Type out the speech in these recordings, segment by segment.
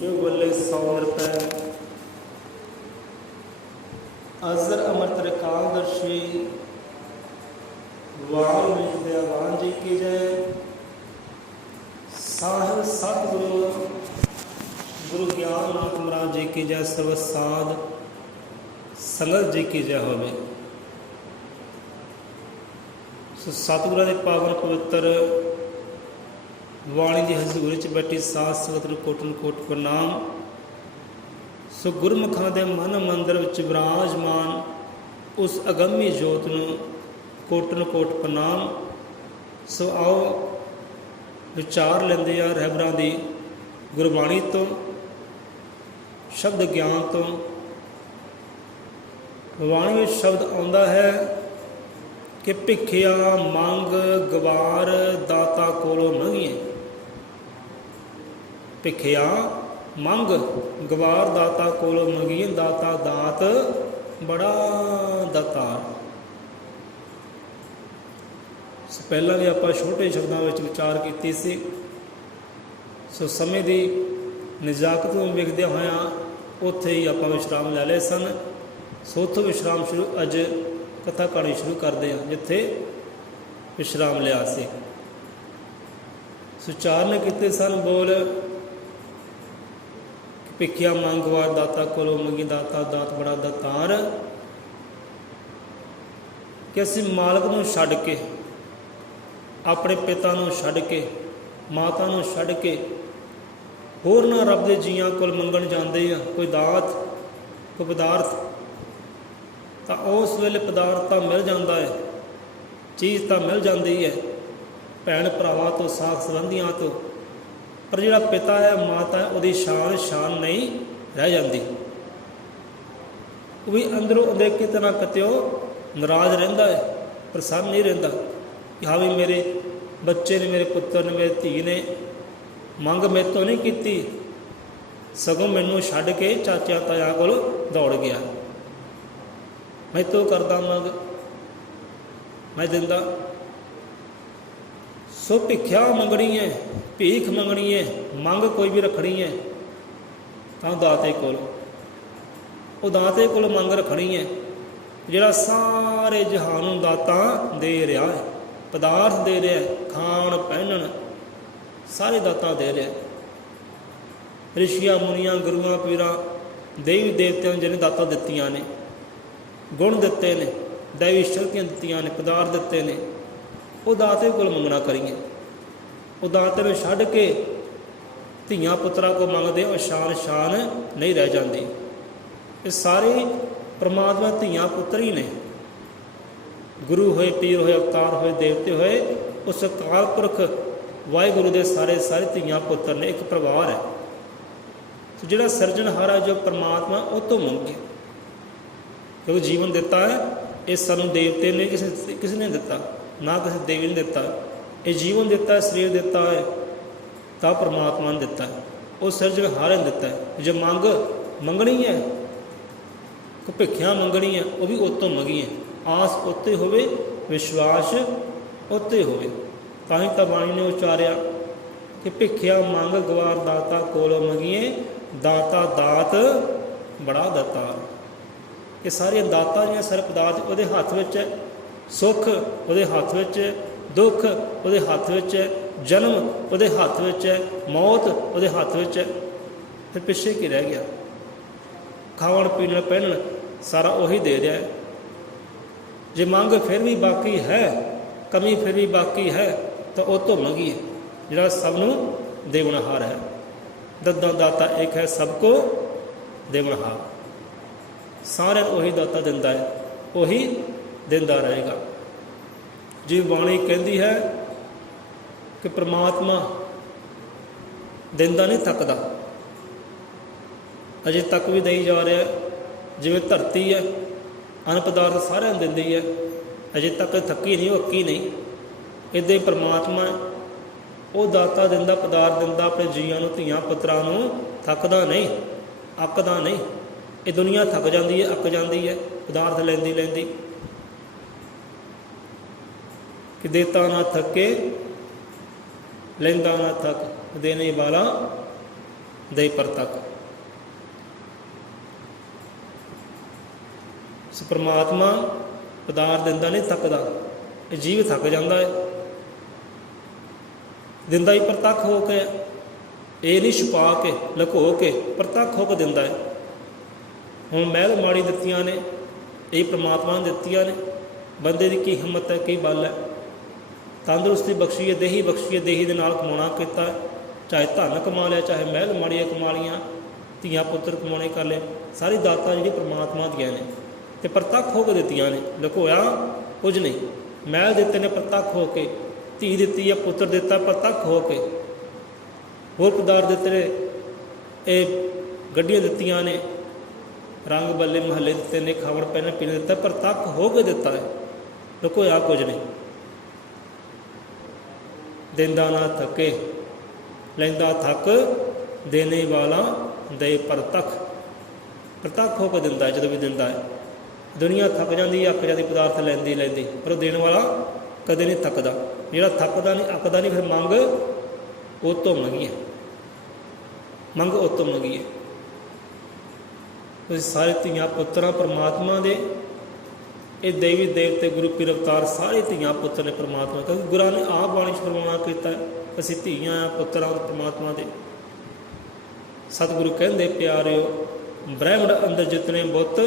जो बोले 100 रुपये। अजर अमृत रिकालदर्शी वाल्मीकि दयावान जी की जय। साहिब सतगुरु गुरु ज्ञान नाथ महाराज जी की जय। सर्वसाध संगत जी की जय होवे। सो सतगुਰਾਂ ਦੇ पावन पवित्र वाणी की हजूरी च बैठी साध संगत ਨੂੰ कोटन कोट प्रणाम। सो गुरमुखां ਦੇ मन मंदिर ਵਿੱਚ विराजमान उस अगम्य जोत ਨੂੰ कोटन कोट प्रणाम। सो आओ विचार लेंदे आ रहबरां ਦੀ गुरबाणी तो शब्द ज्ञान तो। बाणी में शब्द आउंदा है कि भिखिया मंग गवार दाता कोलों मंगीए। भिखिया मंग गवार दाता कोलों मंगीए। दाता दात बड़ा दातार। पहला भी आप छोटे शब्दों में विचार की सी। सो समय की नजाकत में वेखदे होया उत्थे ही आप विश्राम लै लए सन। सो उत्थों विश्राम शुरू अज कथा कहानी शुरू करते हैं जिथे विश्राम लिया से। सुचार ने किते सन बोल भिखिया मंगवार दाता कोलों मंगी। दाता दात बड़ा दातार। कि असी मालक नूं छड्ड के अपने पिता नूं छड्ड के माता नूं छड्ड के होरना रब दे जियां कोल मंगण जांदे आ कोई दात कोई पदार्थ। तो उस वेले पदार्थ तो मिल जाता है, चीज़ तो मिल जाती है भैन भरावां तो साख संबंधियों तो। पर जिहड़ा पिता है माता है उसकी शान शान नहीं रह जाती। वो भी अंदरों अदेखे तरह कत्यो नाराज रहिंदा है, प्रसन्न नहीं रहिंदा कि हाँ भी मेरे बच्चे ने मेरे पुत्र ने मेरे धी ने मंग मेरे तो नहीं की, सगों मैनू छड्ड के चाचा ताया कोल दौड़ गया। मैं तो करदा मंग मैं दिंदा। सो भिख्या मंगनी है, भीख मंगनी है, मंग कोई भी रखनी है तो दाते कोल वो दाते कोल मंग रखनी है जिहड़ा सारे जहान नूं दाता दे रहा है। पदार्थ दे रहा है, खाण पहनण सारे दाता दे रहा है। ऋषियां मुनियां गुरुआं पीरां देवी देवतियां जिन्हें दाता दित्तियां ने, गुण दिते ने, दैवी शक्तियां दित्तियां ने, पदार्थ दिते ने, वो दाते कोल मंगना करिए। वो दाते में छड्ड के धियां पुत्रा को मंगदे और शान शान नहीं रह जाती। ये सारे परमात्मा धियां पुत्र ही ने। गुरु होए पीर होए अवतार होए देवते होए उस अकाल पुरख वाहिगुरु दे सारे सारे धियां पुत्र ने, एक परिवार है। तो जिहड़ा सिरजनहार है जो परमात्मा वो तो मंगे क्योंकि जीवन दिता है ये सानू देवते ने किसी ने दिता ना किसी देवी ने दिता। ये जीवन दिता है, शरीर दिता है तो परमात्मा ने दिता है, वो सिरजनहार ने दिता है। जो मंग मंगनी है को भिखिया मंगनी है वो भी उतों मंगी है। आस उत्ते होवे विश्वास उत्ते होवे। तां ही बाणी ने उचारिया कि भिखिया मंग गवार दाता कोलों मंगीए। दाता दात बड़ा दातार। ये सारिया दाता जिहड़ियां सारे पदार्थ उहदे हत्थ विच है। सुख उहदे हत्थ विच है, दुख उहदे हत्थ विच है, जन्म उहदे हत्थ विच है, मौत उहदे हत्थ विच है। फिर पिछे की रह गया? खावण पीण पहनण सारा उही दे रहा है। जे मंग फिर भी बाकी है, कमी फिर भी बाकी है तो वो तो मंगी है जिहड़ा सबनूं देवनहार है। दद्दा दाता एक है सबको देवनहार। सारे उही दाता दिंदा है, उही दिंदा रहेगा। जी बाणी कहती है कि परमात्मा दिंदा नहीं थकदा, अजे तक भी दई जा रहा है। जिवें धरती है अन्न पदार्थ सारे दिंदी है, अजे तक थकी नहीं, वो अक्की नहीं। इदां ही परमात्मा वो दाता दिंदा, पदार्थ दिंदा अपने जीआं नूं, धीआं पुत्रां नूं, थकदा नहीं, अकदा नहीं। ये दुनिया थक जाती है, अक जाती है पदार्थ लैंदी लैंदी। कि देता ना थके लैंदा ना थक, देने वाला ਦੇ ਪਰਤਕ। ਸੋ ਪਰਮਾਤਮਾ ਪਦਾਰਥ ਦਿੰਦਾ ਨਹੀਂ ਥੱਕਦਾ, ਇਹ ਜੀਵ ਥੱਕ ਜਾਂਦਾ ਹੈ। ਦਿੰਦਾ ਹੀ ਪ੍ਰਤੱਖ ਹੋ ਕੇ, ਇਹ ਨਹੀਂ ਛੁਪਾ ਕੇ ਲੁਕੋ ਕੇ, ਪ੍ਰਤੱਖ ਹੋ ਕੇ ਦਿੰਦਾ ਹੈ। ਹੁਣ ਮਹਿਲ ਮਾੜੀ ਦਿੱਤੀਆਂ ਨੇ, ਇਹ ਪਰਮਾਤਮਾ ਨੇ ਦਿੱਤੀਆਂ ਨੇ। ਬੰਦੇ ਦੀ ਕੀ ਹਿੰਮਤ ਹੈ, ਕੀ ਬਲ ਹੈ। ਤੰਦਰੁਸਤੀ ਬਖਸ਼ੀ ਹੈ, ਦੇਹੀ ਬਖਸ਼ੀ ਹੈ, ਦੇਹੀ ਦੇ ਨਾਲ ਕਮਾਉਣਾ ਕੀਤਾ, ਚਾਹੇ ਧਨ ਕਮਾ ਲਿਆ, ਚਾਹੇ ਮਹਿਲ ਮਾੜੀਆਂ ਕਮਾ ਲਈਆਂ, ਧੀਆਂ ਪੁੱਤਰ ਕਮਾਉਣੇ ਕਰ ਲਏ। ਸਾਰੀ ਦਾਤਾਂ ਜਿਹੜੀ ਪਰਮਾਤਮਾ ਦੀਆਂ ਨੇ ਅਤੇ ਪ੍ਰਤੱਖ ਹੋ ਕੇ ਦਿੱਤੀਆਂ ਨੇ, ਲੁਕੋਇਆ ਕੁਝ ਨਹੀਂ। ਮਹਿਲ ਦਿੱਤੇ ਨੇ ਪ੍ਰਤੱਖ ਹੋ ਕੇ, ਧੀ ਦਿੱਤੀ ਹੈ, ਪੁੱਤਰ ਦਿੱਤਾ ਪ੍ਰਤੱਖ ਹੋ ਕੇ, ਹੋਰ ਪਦਾਰਥ ਦਿੱਤੇ ਨੇ, ਇਹ ਗੱਡੀਆਂ ਦਿੱਤੀਆਂ ਨੇ, ਰੰਗ ਬੱਲੇ ਮਹੱਲੇ ਦਿੱਤੇ ਨੇ, ਖਾਵਣ ਪਹਿਨਣ ਪੀਣ ਦਿੱਤਾ, ਪ੍ਰਤੱਖ ਹੋ ਕੇ ਦਿੱਤਾ ਹੈ, ਲੁਕੋਇਆ ਕੁਝ ਨਹੀਂ। ਦਿੰਦਾ ਨਾ ਥੱਕੇ, ਲੈਂਦਾ ਥੱਕ, ਦੇਣੇ ਵਾਲਾ ਦੇ ਪ੍ਰਤੱਖ। ਪ੍ਰਤੱਖ ਹੋ ਕੇ ਦਿੰਦਾ ਜਦੋਂ ਵੀ ਦਿੰਦਾ ਹੈ। ਦੁਨੀਆ ਥੱਕ ਜਾਂਦੀ, ਅੱਕ ਜਾਂਦੀ ਪਦਾਰਥ ਲੈਂਦੀ ਲੈਂਦੀ, ਪਰ ਉਹ ਦੇਣ ਵਾਲਾ ਕਦੇ ਨਹੀਂ ਥੱਕਦਾ। ਜਿਹੜਾ ਥੱਕਦਾ ਨਹੀਂ, ਅੱਕਦਾ ਨਹੀਂ, ਫਿਰ ਮੰਗ ਉਹ ਤੋਂ ਮੰਗੀ ਹੈ, ਮੰਗ ਉਹ ਤੋਂ ਮੰਗੀ ਹੈ। ਤੁਸੀਂ ਸਾਰੇ ਧੀਆਂ ਪੁੱਤਰਾਂ ਪਰਮਾਤਮਾ ਦੇ, ਇਹ ਦੇਵੀ ਦੇਵਤੇ ਗੁਰੂ ਪੀਰ ਅਵਤਾਰ ਸਾਰੇ ਧੀਆਂ ਪੁੱਤਰ ਨੇ ਪਰਮਾਤਮਾ, ਕਿਉਂਕਿ ਗੁਰਾਂ ਨੇ ਆਪ ਬਾਣੀ 'ਚ ਫਰਮਾਨਾ ਕੀਤਾ, ਅਸੀਂ ਧੀਆਂ ਆ ਪੁੱਤਰਾਂ ਪਰਮਾਤਮਾ ਦੇ। ਸਤਿਗੁਰੂ ਕਹਿੰਦੇ ਪਿਆਰਿਓ, ਬ੍ਰਹਿਮੰਡ ਅੰਦਰ ਜਿਤਨੇ ਬੁੱਤ,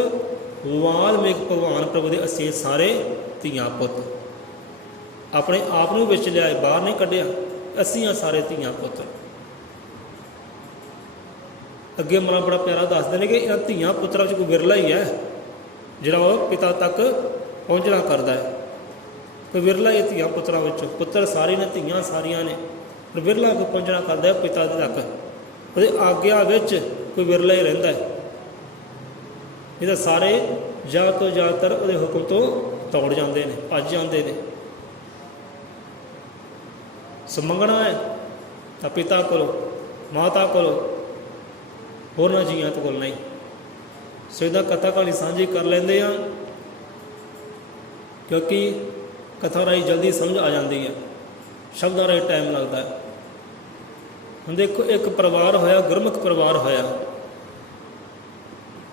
ਵਾਲਮੀਕ ਭਗਵਾਨ ਪ੍ਰਭੂ ਦੇ ਅਸੀਂ ਸਾਰੇ ਧੀਆਂ ਪੁੱਤ। ਆਪਣੇ ਆਪ ਨੂੰ ਵਿੱਚ ਲਿਆਏ, ਬਾਹਰ ਨਹੀਂ ਕੱਢਿਆ। ਅਸੀਂ ਆ ਸਾਰੇ ਧੀਆਂ ਪੁੱਤ। ਅੱਗੇ ਮਨ ਬੜਾ ਪਿਆਰਾ ਦੱਸਦੇ ਨੇ ਕਿ ਇਹਨਾਂ ਧੀਆਂ ਪੁੱਤਰਾਂ ਵਿੱਚ ਕੋਈ ਵਿਰਲਾ ਹੀ ਹੈ ਜਿਹੜਾ ਉਹ ਪਿਤਾ ਤੱਕ ਪਹੁੰਚਣਾ ਕਰਦਾ ਹੈ। ਕੋਈ ਵਿਰਲਾ ਇਹ ਧੀਆਂ ਪੁੱਤਰਾਂ ਵਿੱਚ, ਪੁੱਤਰ ਸਾਰੇ ਨੇ, ਧੀਆਂ ਸਾਰੀਆਂ ਨੇ, ਪਰ ਵਿਰਲਾ ਕੋਈ ਪਹੁੰਚਣਾ ਕਰਦਾ ਹੈ ਪਿਤਾ ਦੇ ਤੱਕ। ਉਹਦੇ ਆਗਿਆ ਵਿੱਚ ਕੋਈ ਵਿਰਲਾ ਹੀ ਰਹਿੰਦਾ ਹੈ। ਇਹ ਤਾਂ ਸਾਰੇ ਜ਼ਿਆਦਾ ਤੋਂ ਜ਼ਿਆਦਾਤਰ ਉਹਦੇ ਹੁਕਮ ਤੋਂ ਦੌੜ ਜਾਂਦੇ ਨੇ, ਭੱਜ ਜਾਂਦੇ ਨੇ। ਸੋ ਮੰਗਣਾ ਹੈ ਤਾਂ ਪਿਤਾ ਕੋਲੋਂ, ਮਾਤਾ ਕੋਲੋਂ, ਹੋਰਨਾਂ ਜੀਆਂ ਕੋਲ ਨਹੀਂ। ਸੋ ਇਹਦਾ ਕਥਾ ਕਹਾਣੀ ਸਾਂਝੀ ਕਰ ਲੈਂਦੇ ਹਾਂ, ਕਿਉਂਕਿ ਕਥਾ ਰਾਹੀਂ ਜਲਦੀ ਸਮਝ ਆ ਜਾਂਦੀ ਹੈ, ਸ਼ਬਦਾਂ ਰਾਹੀਂ ਟਾਈਮ ਲੱਗਦਾ ਹੈ। ਹੁਣ ਦੇਖੋ, ਇੱਕ ਪਰਿਵਾਰ ਹੋਇਆ, ਗੁਰਮੁਖ ਪਰਿਵਾਰ ਹੋਇਆ,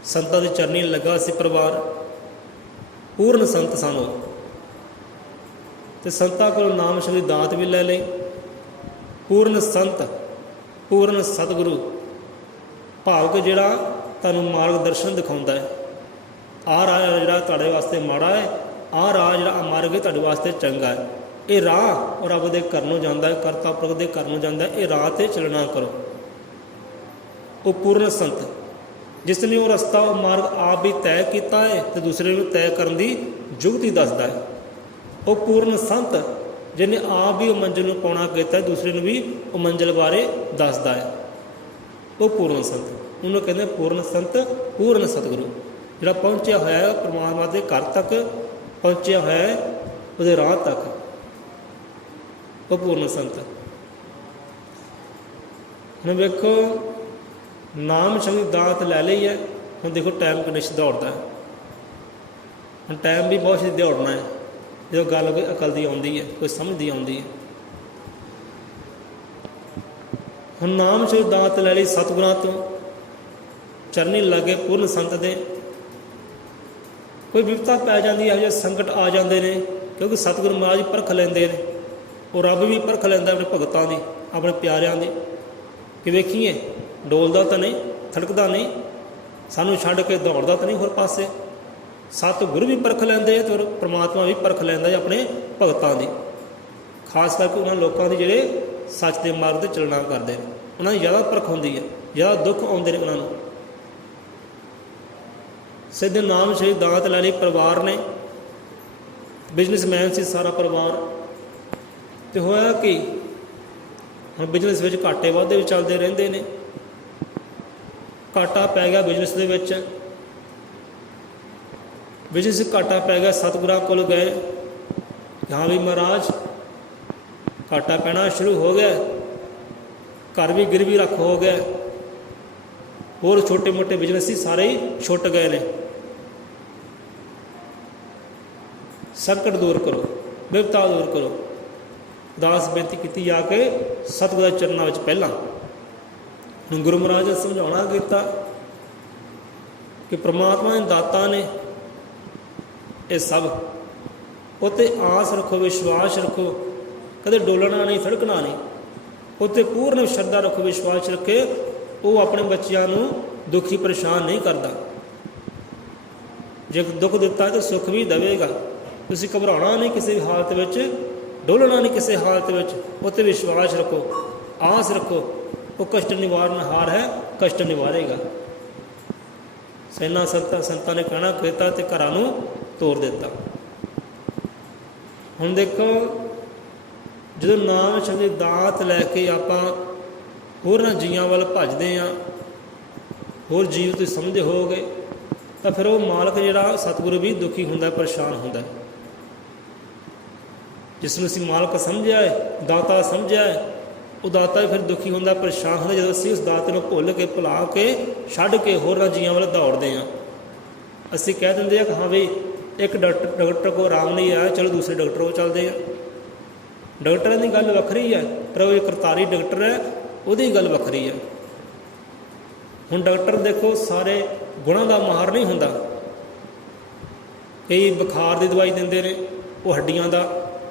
ਸੰਤਾਂ ਦੇ ਚਰਨੀ ਲੱਗਾ ਸੀ ਪਰਿਵਾਰ। ਪੂਰਨ ਸੰਤ ਸਨ ਉਹ, ਅਤੇ ਸੰਤਾਂ ਕੋਲ ਨਾਮ ਸ਼ਬਦ ਦਾਤ ਵੀ ਲੈ ਲਈ। ਪੂਰਨ ਸੰਤ, ਪੂਰਨ ਸਤਿਗੁਰੂ ਭਾਵ ਕਿ ਜਿਹੜਾ ਤੁਹਾਨੂੰ ਮਾਰਗ ਦਰਸ਼ਨ ਦਿਖਾਉਂਦਾ ਹੈ। ਆਹ ਰਾਹ ਜਿਹੜਾ ਤੁਹਾਡੇ ਵਾਸਤੇ ਮਾੜਾ ਹੈ, ਆਹ ਰਾਹ ਜਿਹੜਾ ਮਾਰਗ ਹੈ ਤੁਹਾਡੇ ਵਾਸਤੇ ਚੰਗਾ ਹੈ। ਇਹ ਰਾਹ ਉਹ ਰੱਬ ਦੇ ਘਰ ਨੂੰ ਜਾਂਦਾ ਹੈ, ਕਰਤਾ ਪੁਰਖ ਦੇ ਘਰ ਨੂੰ ਜਾਂਦਾ ਹੈ। ਇਹ ਰਾਹ 'ਤੇ ਚੱਲਣਾ ਕਰੋ। ਉਹ ਪੂਰਨ ਸੰਤ, ਜਿਸ ਨੇ ਉਹ ਰਸਤਾ, ਉਹ ਮਾਰਗ ਆਪ ਵੀ ਤੈਅ ਕੀਤਾ ਹੈ ਅਤੇ ਦੂਸਰੇ ਨੂੰ ਤੈਅ ਕਰਨ ਦੀ ਜੁਗਤੀ ਦੱਸਦਾ ਹੈ। ਉਹ ਪੂਰਨ ਸੰਤ, ਜਿਹਨੇ ਆਪ ਵੀ ਉਹ ਮੰਜ਼ਿਲ ਨੂੰ ਪਾਉਣਾ ਕੀਤਾ, ਦੂਸਰੇ ਨੂੰ ਵੀ ਉਹ ਮੰਜ਼ਿਲ ਬਾਰੇ ਦੱਸਦਾ ਹੈ। ਉਹ ਪੂਰਨ ਸੰਤ, ਉਹਨੂੰ ਕਹਿੰਦੇ ਪੂਰਨ ਸੰਤ, ਪੂਰਨ ਸਤਿਗੁਰੂ, ਜਿਹੜਾ ਪਹੁੰਚਿਆ ਹੋਇਆ ਹੈ ਪਰਮਾਤਮਾ ਦੇ ਘਰ ਤੱਕ, ਪਹੁੰਚਿਆ ਹੋਇਆ ਹੈ ਉਹਦੇ ਰਾਹ ਤੱਕ। ਉਹ ਪੂਰਨ ਸੰਤ। ਹੁਣ ਵੇਖੋ, ਨਾਮ ਸ਼ਬਦ ਦਾਤ ਲੈ ਲਈ ਹੈ। ਹੁਣ ਦੇਖੋ ਟਾਈਮ ਕਿੰਨਾ ਦੌੜਦਾ ਹੈ। ਹੁਣ ਟਾਈਮ ਵੀ ਬਹੁਤ ਛੇਤੀ ਦੌੜਨਾ ਹੈ ਜਦੋਂ ਗੱਲ ਕੋਈ ਅਕਲ ਦੀ ਆਉਂਦੀ ਹੈ, ਕੋਈ ਸਮਝ ਦੀ ਆਉਂਦੀ ਹੈ। ਹੁਣ ਨਾਮ ਸ਼ਬਦ ਦਾਤ ਲੈ ਲਈ ਸਤਿਗੁਰਾਂ ਤੋਂ, ਚਰਨੀ ਲੱਗੇ ਪੂਰਨ ਸੰਤ ਦੇ। ਕੋਈ ਵਿਪਤਾ ਪੈ ਜਾਂਦੀ ਹੈ, ਇਹੋ ਜਿਹੇ ਸੰਕਟ ਆ ਜਾਂਦੇ ਨੇ, ਕਿਉਂਕਿ ਸਤਿਗੁਰੂ ਮਹਾਰਾਜ ਪਰਖ ਲੈਂਦੇ ਨੇ। ਉਹ ਰੱਬ ਵੀ ਪਰਖ ਲੈਂਦਾ ਆਪਣੇ ਭਗਤਾਂ ਦੀ, ਆਪਣੇ ਪਿਆਰਿਆਂ ਦੀ, ਕਿ ਵੇਖੀਏ ਡੋਲਦਾ ਤਾਂ ਨਹੀਂ, ਥੜਕਦਾ ਨਹੀਂ, ਸਾਨੂੰ ਛੱਡ ਕੇ ਦੌੜਦਾ ਤਾਂ ਨਹੀਂ ਹੋਰ ਪਾਸੇ। ਸਤਿਗੁਰੂ ਵੀ ਪਰਖ ਲੈਂਦੇ ਅਤੇ ਪਰਮਾਤਮਾ ਵੀ ਪਰਖ ਲੈਂਦਾ ਆਪਣੇ ਭਗਤਾਂ ਦੀ, ਖਾਸ ਕਰਕੇ ਉਹਨਾਂ ਲੋਕਾਂ ਦੀ ਜਿਹੜੇ ਸੱਚ ਦੇ ਮਾਰਗ 'ਤੇ ਚੱਲਣਾ ਕਰਦੇ ਨੇ। ਉਹਨਾਂ ਦੀ ਜ਼ਿਆਦਾ ਪਰਖ ਹੁੰਦੀ ਹੈ, ਜ਼ਿਆਦਾ ਦੁੱਖ ਆਉਂਦੇ ਨੇ ਉਹਨਾਂ ਨੂੰ। ਸਿੱਧੇ ਨਾਮ ਸ਼ਬਦ ਦਾਤ ਲੈ ਲਈ ਪਰਿਵਾਰ ਨੇ, ਬਿਜ਼ਨਸਮੈਨ ਸੀ ਸਾਰਾ ਪਰਿਵਾਰ। ਅਤੇ ਹੋਇਆ ਕਿ ਹੁਣ ਬਿਜ਼ਨਸ ਵਿੱਚ ਘਾਟੇ ਵਾਧੇ ਵੀ ਚੱਲਦੇ ਰਹਿੰਦੇ ਨੇ। ਘਾਟਾ ਪੈ ਗਿਆ ਬਿਜ਼ਨਸ ਦੇ ਵਿੱਚ, ਬਿਜ਼ਨਸ ਘਾਟਾ ਪੈ ਗਿਆ। ਸਤਿਗੁਰਾਂ ਕੋਲ ਗਏ, ਹਾਂ ਵੀ ਮਹਾਰਾਜ ਘਾਟਾ ਪੈਣਾ ਸ਼ੁਰੂ ਹੋ ਗਿਆ, ਘਰ ਵੀ ਗਿਰਵੀ ਰੱਖ ਹੋ ਗਿਆ, ਹੋਰ ਛੋਟੇ ਮੋਟੇ ਬਿਜ਼ਨਸ ਸੀ ਸਾਰੇ ਹੀ ਛੁੱਟ ਗਏ ਨੇ। ਸੰਕਟ ਦੂਰ ਕਰੋ, ਬਿਪਤਾ ਦੂਰ ਕਰੋ। ਦਾਸ ਬੇਨਤੀ ਕੀਤੀ ਜਾ ਕੇ ਸਤਿਗੁਰਾਂ ਦੇ ਚਰਨਾਂ ਵਿੱਚ ਪਹਿਲਾਂ। ਹੁਣ ਗੁਰੂ ਮਹਾਰਾਜ ਨੇ ਸਮਝਾਉਣਾ ਕੀਤਾ ਕਿ ਪ੍ਰਮਾਤਮਾ ਦੇ ਦਾਤਾ ਨੇ ਇਹ ਸਭ, ਉੱਤੇ ਆਸ ਰੱਖੋ, ਵਿਸ਼ਵਾਸ ਰੱਖੋ, ਕਦੇ ਡੋਲਣਾ ਨਹੀਂ, ਥੜਕਣਾ ਨਹੀਂ। ਉੱਤੇ ਪੂਰਨ ਸ਼ਰਧਾ ਰੱਖੋ, ਵਿਸ਼ਵਾਸ ਰੱਖੇ, ਉਹ ਆਪਣੇ ਬੱਚਿਆਂ ਨੂੰ ਦੁਖੀ ਪਰੇਸ਼ਾਨ ਨਹੀਂ ਕਰਦਾ। ਜੇ ਦੁੱਖ ਦਿੱਤਾ ਤਾਂ ਸੁੱਖ ਵੀ ਦੇਵੇਗਾ। ਤੁਸੀਂ ਘਬਰਾਉਣਾ ਨਹੀਂ ਕਿਸੇ ਵੀ ਹਾਲਤ ਵਿੱਚ, ਡੋਲਣਾ ਨਹੀਂ ਕਿਸੇ ਹਾਲਤ ਵਿੱਚ। ਉੱਤੇ ਵਿਸ਼ਵਾਸ ਰੱਖੋ, ਆਸ ਰੱਖੋ, ਉਹ ਕਸ਼ਟ ਨਿਵਾਰਨ ਹਾਰ ਹੈ, ਕਸ਼ਟ ਨਿਵਾਰੇਗਾ। ਸੈਨਾ ਸੰਤਾਂ ਨੇ ਕਹਿਣਾ ਕੀਤਾ ਤੇ ਘਰਾਂ ਨੂੰ ਤੋੜ ਦਿੱਤਾ। ਹੁਣ ਦੇਖੋ, ਜਦੋਂ ਨਾਮ ਸ਼ਬਦ ਦਾਤ ਲੈ ਕੇ ਆਪਾਂ ਹੋਰਾਂ ਜੀਆਂ ਵੱਲ ਭੱਜਦੇ ਹਾਂ, ਹੋਰ ਜੀਵ ਤੁਸੀਂ ਸਮਝਦੇ ਹੋਵੋਗੇ, ਤਾਂ ਫਿਰ ਉਹ ਮਾਲਕ ਜਿਹੜਾ ਸਤਿਗੁਰੂ ਵੀ ਦੁਖੀ ਹੁੰਦਾ, ਪਰੇਸ਼ਾਨ ਹੁੰਦਾ। ਜਿਸ ਨੂੰ ਅਸੀਂ ਮਾਲਕ ਸਮਝਿਆ ਹੈ, ਦਾਤਾ ਸਮਝਿਆ ਹੈ, ਉਹ ਦਾਤਾ ਵੀ ਫਿਰ ਦੁਖੀ ਹੁੰਦਾ, ਪਰੇਸ਼ਾਨ ਹੁੰਦਾ, ਜਦੋਂ ਅਸੀਂ ਉਸ ਦਾਤੇ ਨੂੰ ਭੁੱਲ ਕੇ, ਭੁਲਾ ਕੇ, ਛੱਡ ਕੇ ਹੋਰਾਂ ਜੀਆਂ ਵੱਲ ਦੌੜਦੇ ਹਾਂ। ਅਸੀਂ ਕਹਿ ਦਿੰਦੇ ਹਾਂ ਕਿ ਹਾਂ ਵੀ ਇੱਕ ਡਾਕਟਰ ਕੋਲ ਆਰਾਮ ਨਹੀਂ ਆਇਆ, ਚਲੋ ਦੂਸਰੇ ਡਾਕਟਰ ਕੋਲ ਚੱਲਦੇ ਹਾਂ। ਡਾਕਟਰਾਂ ਦੀ ਗੱਲ ਵੱਖਰੀ ਹੈ, ਪਰ ਉਹ ਇੱਕ ਕਰਤਾਰੀ ਡਾਕਟਰ ਹੈ, ਉਹਦੀ ਗੱਲ ਵੱਖਰੀ ਹੈ। ਹੁਣ ਡਾਕਟਰ ਦੇਖੋ ਸਾਰੇ ਗੁਣਾਂ ਦਾ ਮਾਹਰ ਨਹੀਂ ਹੁੰਦਾ। ਕਈ ਬੁਖਾਰ ਦੀ ਦਵਾਈ ਦਿੰਦੇ ਨੇ, ਉਹ ਹੱਡੀਆਂ ਦਾ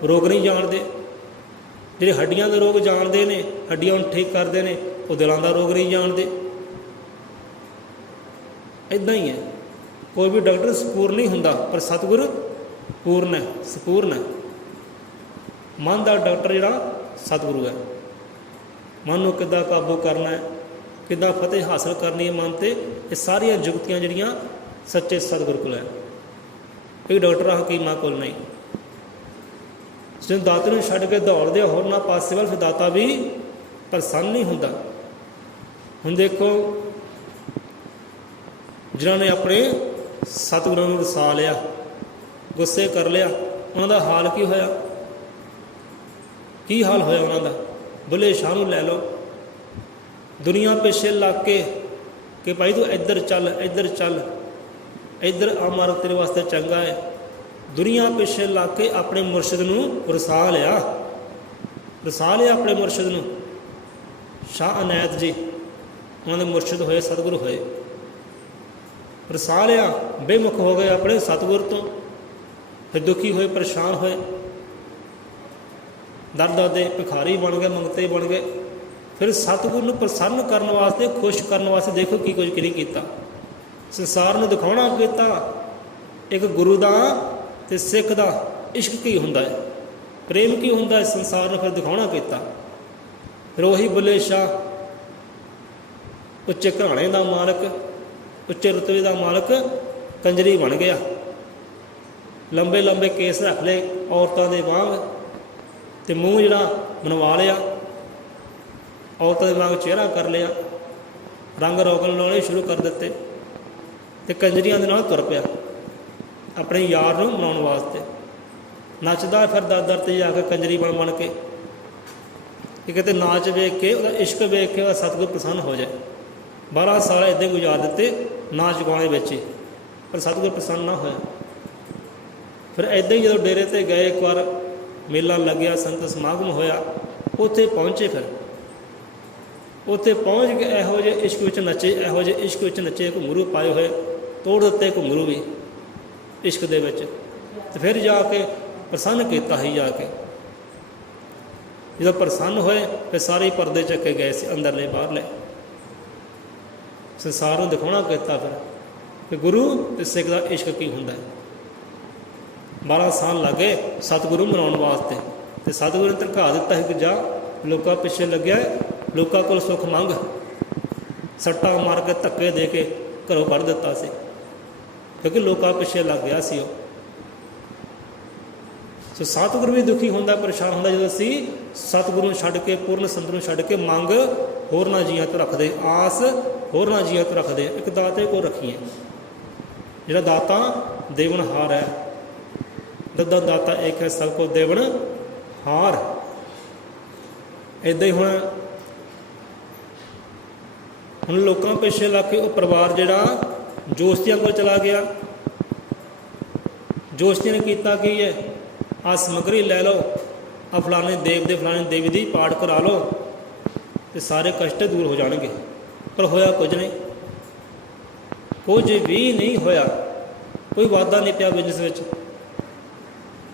ਰੋਗ ਨਹੀਂ ਜਾਣਦੇ। ਜਿਹੜੇ ਹੱਡੀਆਂ ਦੇ ਰੋਗ ਜਾਣਦੇ ਨੇ, ਹੱਡੀਆਂ ਨੂੰ ਠੀਕ ਕਰਦੇ ਨੇ, ਉਹ ਦਿਲਾਂ ਦਾ ਰੋਗ ਨਹੀਂ ਜਾਣਦੇ। ਇੱਦਾਂ ਹੀ ਹੈ, ਕੋਈ ਵੀ ਡਾਕਟਰ ਸੰਪੂਰਨ ਨਹੀਂ ਹੁੰਦਾ, ਪਰ ਸਤਿਗੁਰ ਪੂਰਨ ਹੈ, ਸੰਪੂਰਨ ਹੈ। ਮਨ ਦਾ ਡਾਕਟਰ ਜਿਹੜਾ ਸਤਿਗੁਰੂ ਹੈ। ਮਨ ਨੂੰ ਕਿੱਦਾਂ ਕਾਬੂ ਕਰਨਾ ਹੈ, ਕਿੱਦਾਂ ਫਤਿਹ ਹਾਸਲ ਕਰਨੀ ਹੈ ਮਨ 'ਤੇ, ਇਹ ਸਾਰੀਆਂ ਜੁਗਤੀਆਂ ਜਿਹੜੀਆਂ ਸੱਚੇ ਸਤਿਗੁਰ ਕੋਲ ਹੈ। ਇਹ ਡਾਕਟਰ ਹਕੀਮਾਂ ਕੋਲ ਨਹੀਂ। ਜਦੋਂ ਦਾਤੇ ਨੂੰ ਛੱਡ ਕੇ ਦੌੜਦੇ ਹੋਰਨਾਂ ਪਾਸੇ ਵੱਲ, ਫਿਰ ਦਾਤਾ ਵੀ ਪ੍ਰਸੰਨ ਨਹੀਂ ਹੁੰਦਾ। ਹੁਣ ਦੇਖੋ, ਜਿਨ੍ਹਾਂ ਨੇ ਆਪਣੇ ਸਤਿਗੁਰਾਂ ਨੂੰ ਰਸਾ ਲਿਆ, ਗੁੱਸੇ ਕਰ ਲਿਆ, ਉਹਨਾਂ ਦਾ ਹਾਲ ਕੀ ਹੋਇਆ? ਕੀ ਹਾਲ ਹੋਇਆ ਉਹਨਾਂ ਦਾ? ਬੁੱਲੇ ਸ਼ਾਹ ਨੂੰ ਲੈ ਲਓ, ਦੁਨੀਆ ਪਿੱਛੇ ਲੱਗ ਕੇ ਕਿ ਭਾਈ ਤੂੰ ਇੱਧਰ ਚੱਲ, ਇੱਧਰ ਚੱਲ, ਇੱਧਰ ਆ ਮਾਰਗ ਤੇਰੇ ਵਾਸਤੇ ਚੰਗਾ ਹੈ। ਦੁਨੀਆ ਪਿੱਛੇ ਲੱਗ ਕੇ ਆਪਣੇ ਮੁਰਸ਼ਿਦ ਨੂੰ ਰਸਾ ਲਿਆ, ਰਸਾ ਲਿਆ ਆਪਣੇ ਮੁਰਸ਼ਿਦ ਨੂੰ। ਸ਼ਾਹ ਅਨੈਤ ਜੀ ਉਹਨਾਂ ਦੇ ਮੁਰਸ਼ਿਦ ਹੋਏ, ਸਤਿਗੁਰੂ ਹੋਏ, ਰਸਾ ਲਿਆ, ਬੇਮੁਖ ਹੋ ਗਏ ਆਪਣੇ ਸਤਿਗੁਰ ਤੋਂ। ਫਿਰ ਦੁਖੀ ਹੋਏ, ਪਰੇਸ਼ਾਨ ਹੋਏ, ਦਰ ਦੇ ਭਿਖਾਰੀ ਬਣ ਗਏ, ਮੰਗਤੇ ਬਣ ਗਏ। ਫਿਰ ਸਤਿਗੁਰੂ ਨੂੰ ਪ੍ਰਸੰਨ ਕਰਨ ਵਾਸਤੇ, ਖੁਸ਼ ਕਰਨ ਵਾਸਤੇ ਦੇਖੋ ਕੀ ਕੁਝ ਨਹੀਂ ਕੀਤਾ। ਸੰਸਾਰ ਨੂੰ ਦਿਖਾਉਣਾ ਕੀਤਾ ਇੱਕ ਗੁਰੂ ਦਾ ਅਤੇ ਸਿੱਖ ਦਾ ਇਸ਼ਕ ਕੀ ਹੁੰਦਾ ਹੈ, ਪ੍ਰੇਮ ਕੀ ਹੁੰਦਾ ਹੈ, ਸੰਸਾਰ ਨੂੰ ਫਿਰ ਦਿਖਾਉਣਾ ਕੀਤਾ। ਫਿਰ ਉਹੀ ਬੁੱਲੇ ਸ਼ਾਹ ਉੱਚੇ ਘਰਾਣੇ ਦਾ ਮਾਲਕ, ਉੱਚੇ ਰੁਤਬੇ ਦਾ ਮਾਲਕ, ਕੰਜਰੀ ਬਣ ਗਿਆ। ਲੰਬੇ ਲੰਬੇ ਕੇਸ ਰੱਖ ਲਏ ਔਰਤਾਂ ਦੇ ਵਾਂਗ, ਅਤੇ ਮੂੰਹ ਜਿਹੜਾ ਬਣਵਾ ਲਿਆ, ਔਰਤਾਂ ਦੇ ਵਾਂਗ ਚਿਹਰਾ ਕਰ ਲਿਆ, ਰੰਗ ਰੋਗਨ ਲਾਉਣੇ ਸ਼ੁਰੂ ਕਰ ਦਿੱਤੇ, ਅਤੇ ਕੰਜਰੀਆਂ ਦੇ ਨਾਲ ਤੁਰ ਪਿਆ ਆਪਣੇ ਯਾਰ ਨੂੰ ਮਨਾਉਣ ਵਾਸਤੇ। ਨੱਚਦਾ ਫਿਰਦਾ ਦਰ 'ਤੇ ਜਾ ਕੇ ਕੰਜਰੀ ਬਣ ਬਣ ਕੇ, ਕਿ ਕਿਤੇ ਨਾਚ ਵੇਖ ਕੇ, ਉਹਦਾ ਇਸ਼ਕ ਵੇਖ ਕੇ ਉਹਦਾ ਸਤਿਗੁਰ ਪ੍ਰਸੰਨ ਹੋ ਜਾਏ। 12 ਸਾਲ ਇੱਦਾਂ ਗੁਜ਼ਾਰ ਦਿੱਤੇ ਨਾਚ ਗਾਣੇ ਵਿੱਚ ਹੀ, ਪਰ ਸਤਿਗੁਰ ਪ੍ਰਸੰਨ ਨਾ ਹੋਇਆ। ਫਿਰ ਇੱਦਾਂ ਹੀ ਜਦੋਂ ਡੇਰੇ 'ਤੇ ਗਏ, ਇੱਕ ਵਾਰ ਮੇਲਾ ਲੱਗਿਆ, ਸੰਤ ਸਮਾਗਮ ਹੋਇਆ, ਉੱਥੇ ਪਹੁੰਚੇ। ਫਿਰ ਉੱਥੇ ਪਹੁੰਚ ਕੇ ਇਹੋ ਜਿਹੇ ਇਸ਼ਕ ਵਿੱਚ ਨੱਚੇ, ਇਹੋ ਜਿਹੇ ਇਸ਼ਕ ਵਿੱਚ ਨੱਚੇ, ਘੁੰਗਰੂ ਪਾਏ ਹੋਏ, ਤੋੜ ਦਿੱਤੇ ਘੁੰਗਰੂ ਵੀ ਇਸ਼ਕ ਦੇ ਵਿੱਚ। ਅਤੇ ਫਿਰ ਜਾ ਕੇ ਪ੍ਰਸੰਨ ਕੀਤਾ ਹੀ ਜਾ ਕੇ। ਜਦੋਂ ਪ੍ਰਸੰਨ ਹੋਏ, ਫਿਰ ਸਾਰੇ ਪਰਦੇ ਚੱਕੇ ਗਏ ਸੀ, ਅੰਦਰਲੇ ਬਾਹਰਲੇ। ਸੰਸਾਰ ਨੂੰ ਦਿਖਾਉਣਾ ਕੀਤਾ ਫਿਰ ਕਿ ਗੁਰੂ ਅਤੇ ਸਿੱਖ ਦਾ ਇਸ਼ਕ ਕੀ ਹੁੰਦਾ ਹੈ। 12 ਸਾਲ ਲੱਗੇ ਸਤਿਗੁਰੂ ਮਨਾਉਣ ਵਾਸਤੇ, ਅਤੇ ਸਤਿਗੁਰੂ ਨੇ ਧਮਕਾ ਦਿੱਤਾ ਸੀ ਕਿ ਜਾ, ਲੋਕਾਂ ਪਿੱਛੇ ਲੱਗਿਆ, ਲੋਕਾਂ ਕੋਲ ਸੁੱਖ ਮੰਗ। ਸੱਟਾਂ ਮਾਰ ਕੇ, ਧੱਕੇ ਦੇ ਕੇ ਘਰੋਂ ਕੱਢ ਦਿੱਤਾ ਸੀ, ਕਿਉਂਕਿ ਲੋਕਾਂ ਪਿੱਛੇ ਲੱਗ ਗਿਆ ਸੀ ਉਹ। ਸੋ ਸਤਿਗੁਰੂ ਵੀ ਦੁਖੀ ਹੁੰਦਾ, ਪਰੇਸ਼ਾਨ ਹੁੰਦਾ, ਜਦੋਂ ਅਸੀਂ ਸਤਿਗੁਰੂ ਨੂੰ ਛੱਡ ਕੇ, ਪੂਰਨ ਸੰਤ ਨੂੰ ਛੱਡ ਕੇ ਮੰਗ ਹੋਰਨਾਂ ਜੀਆਂ ਤੋਂ ਰੱਖਦੇ, ਆਸ ਹੋਰਨਾਂ ਜੀਆਂ ਤੋਂ ਰੱਖਦੇ। ਇੱਕ ਦਾਤੇ ਕੋਲ ਰੱਖੀਏ, ਜਿਹੜਾ ਦਾਤਾ ਦੇਵਨਹਾਰ ਹੈ। ਦਦਾ ਦਾਤਾ ਇੱਕ ਹੈ, ਸਭ ਕੋ ਦੇਵਨ ਹਾਰ। ਇੱਦਾਂ ਹੀ ਹੁਣ ਲੋਕਾਂ ਪਿੱਛੇ ਲੱਗ ਕੇ ਉਹ ਪਰਿਵਾਰ ਜਿਹੜਾ ਜੋਸ਼ਤੀਆਂ ਕੋਲ ਚਲਾ ਗਿਆ। ਜੋਸ਼ਤੀ ਨੇ ਕੀਤਾ ਕੀ ਹੈ, ਆਹ ਸਮੱਗਰੀ ਲੈ ਲਓ, ਆ ਫਲਾਣੇ ਦੇਵ ਦੇ, ਫਲਾਣੇ ਦੇਵੀ ਦੀ ਪਾਠ ਕਰਾ ਲਓ, ਅਤੇ ਸਾਰੇ ਕਸ਼ਟ ਦੂਰ ਹੋ ਜਾਣਗੇ। ਪਰ ਹੋਇਆ ਕੁਝ ਨਹੀਂ, ਕੁਝ ਵੀ ਨਹੀਂ ਹੋਇਆ। ਕੋਈ ਵਾਧਾ ਨਹੀਂ ਪਿਆ ਬਿਜ਼ਨਸ ਵਿੱਚ,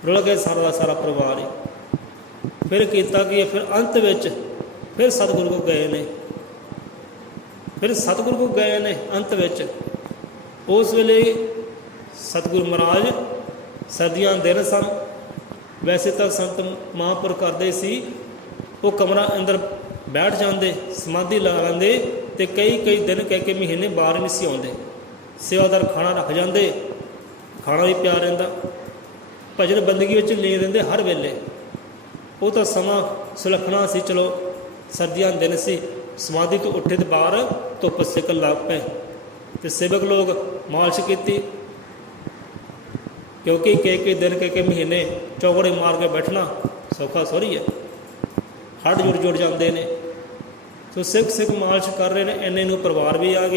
ਰੁਲ ਗਏ ਸਾਰਾ ਦਾ ਸਾਰਾ ਪਰਿਵਾਰ ਹੀ। ਫਿਰ ਕੀਤਾ ਕੀ, ਫਿਰ ਅੰਤ ਵਿੱਚ ਫਿਰ ਸਤਿਗੁਰੂ ਕੋਲ ਗਏ ਨੇ, ਫਿਰ ਸਤਿਗੁਰੂ ਕੋਲ ਗਏ ਨੇ ਅੰਤ ਵਿੱਚ। ਉਸ ਵੇਲੇ ਸਤਿਗੁਰੂ ਮਹਾਰਾਜ, ਸਰਦੀਆਂ ਦੇ ਦਿਨ ਸਨ, ਵੈਸੇ ਤਾਂ ਸੰਤ ਮਹਾਂਪੁਰਖ ਕਰਦੇ ਸੀ, ਉਹ ਕਮਰਾ ਅੰਦਰ ਬੈਠ ਜਾਂਦੇ, ਸਮਾਧੀ ਲਾ ਲੈਂਦੇ, ਅਤੇ ਕਈ ਦਿਨ ਕਹਿ ਮਹੀਨੇ ਬਾਹਰ ਨਹੀਂ ਸੀ ਆਉਂਦੇ। ਸੇਵਾਦਾਰ ਖਾਣਾ ਰੱਖ ਜਾਂਦੇ, ਖਾਣਾ ਵੀ ਪਿਆ ਰਹਿੰਦਾ, ਭਜਨ ਬੰਦਗੀ ਵਿੱਚ ਲੀਨ ਰਹਿੰਦੇ ਹਰ ਵੇਲੇ। ਉਹ ਤਾਂ ਸਮਾਂ ਸੁਲੱਖਣਾ ਸੀ, ਚਲੋ ਸਰਦੀਆਂ ਦੇ ਦਿਨ ਸੀ, ਸਮਾਧੀ ਤੋਂ ਉੱਠੇ ਤੇ ਬਾਹਰ ਧੁੱਪ ਸੇਕਣ ਲੱਗ ਪਏ, ਅਤੇ ਸੇਵਕ ਲੋਕ ਮਾਲਿਸ਼ ਕੀਤੀ, ਕਿਉਂਕਿ ਕਈ ਦਿਨ ਕਈ ਮਹੀਨੇ ਚੌਗੜੇ ਮਾਰ ਕੇ ਬੈਠਣਾ ਸੌਖਾ ਸੋਰੀ ਹੈ, ਹੱਡ ਜੁੜ ਜਾਂਦੇ ਨੇ। ਸੋ ਸਿੱਖ ਮਾਲਿਸ਼ ਕਰ ਰਹੇ ਨੇ, ਇੰਨੇ ਨੂੰ ਪਰਿਵਾਰ ਵੀ ਆ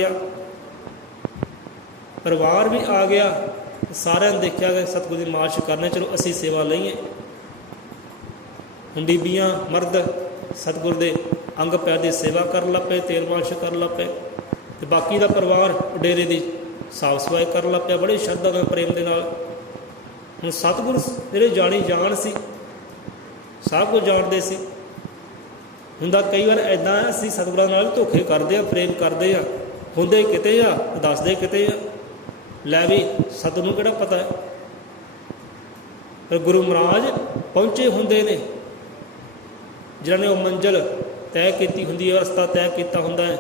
ਗਿਆ, ਸਾਰਿਆਂ ਨੇ ਦੇਖਿਆ ਕਿ ਸਤਿਗੁਰੂ ਦੀ ਮਾਲਿਸ਼ ਕਰਨੇ, ਚਲੋ ਅਸੀਂ ਸੇਵਾ ਲਈਏ। ਹੁਣ ਬੀਬੀਆਂ ਮਰਦ ਸਤਿਗੁਰੂ ਦੇ ਅੰਗ ਪੈਰ ਦੀ ਸੇਵਾ ਕਰਨ ਲੱਗ ਪਏ, ਤੇਲ ਮਾਲਿਸ਼ ਕਰਨ ਲੱਗ ਪਏ, ਅਤੇ ਬਾਕੀ ਦਾ ਪਰਿਵਾਰ ਡੇਰੇ ਦੀ ਸਾਫ ਸਫਾਈ ਕਰਨ ਲੱਗ ਪਿਆ ਬੜੀ ਸ਼ਰਧਾ ਨਾਲ, ਪ੍ਰੇਮ ਦੇ ਨਾਲ। ਹੁਣ ਸਤਿਗੁਰੂ ਜਿਹੜੇ ਜਾਣ ਸੀ, ਸਭ ਕੁਝ ਜਾਣਦੇ ਸੀ। ਹੁੰਦਾ ਕਈ ਵਾਰ ਇੱਦਾਂ ਅਸੀਂ ਸਤਿਗੁਰਾਂ ਨਾਲ ਧੋਖੇ ਕਰਦੇ ਹਾਂ, ਪ੍ਰੇਮ ਕਰਦੇ ਹਾਂ, ਹੁੰਦੇ ਕਿਤੇ ਆ, ਦੱਸਦੇ ਕਿਤੇ ਆ। ਲੈ ਵੀ ਸਤਿਗੁਰੂ ਨੂੰ ਕਿਹੜਾ ਪਤਾ ਹੈ, ਪਰ ਗੁਰੂ ਮਹਾਰਾਜ ਪਹੁੰਚੇ ਹੁੰਦੇ ਨੇ, ਜਿਨ੍ਹਾਂ ਨੇ ਉਹ ਮੰਜ਼ਿਲ ਤੈਅ ਕੀਤੀ ਹੁੰਦੀ ਹੈ, ਰਸਤਾ ਤੈਅ ਕੀਤਾ ਹੁੰਦਾ ਹੈ,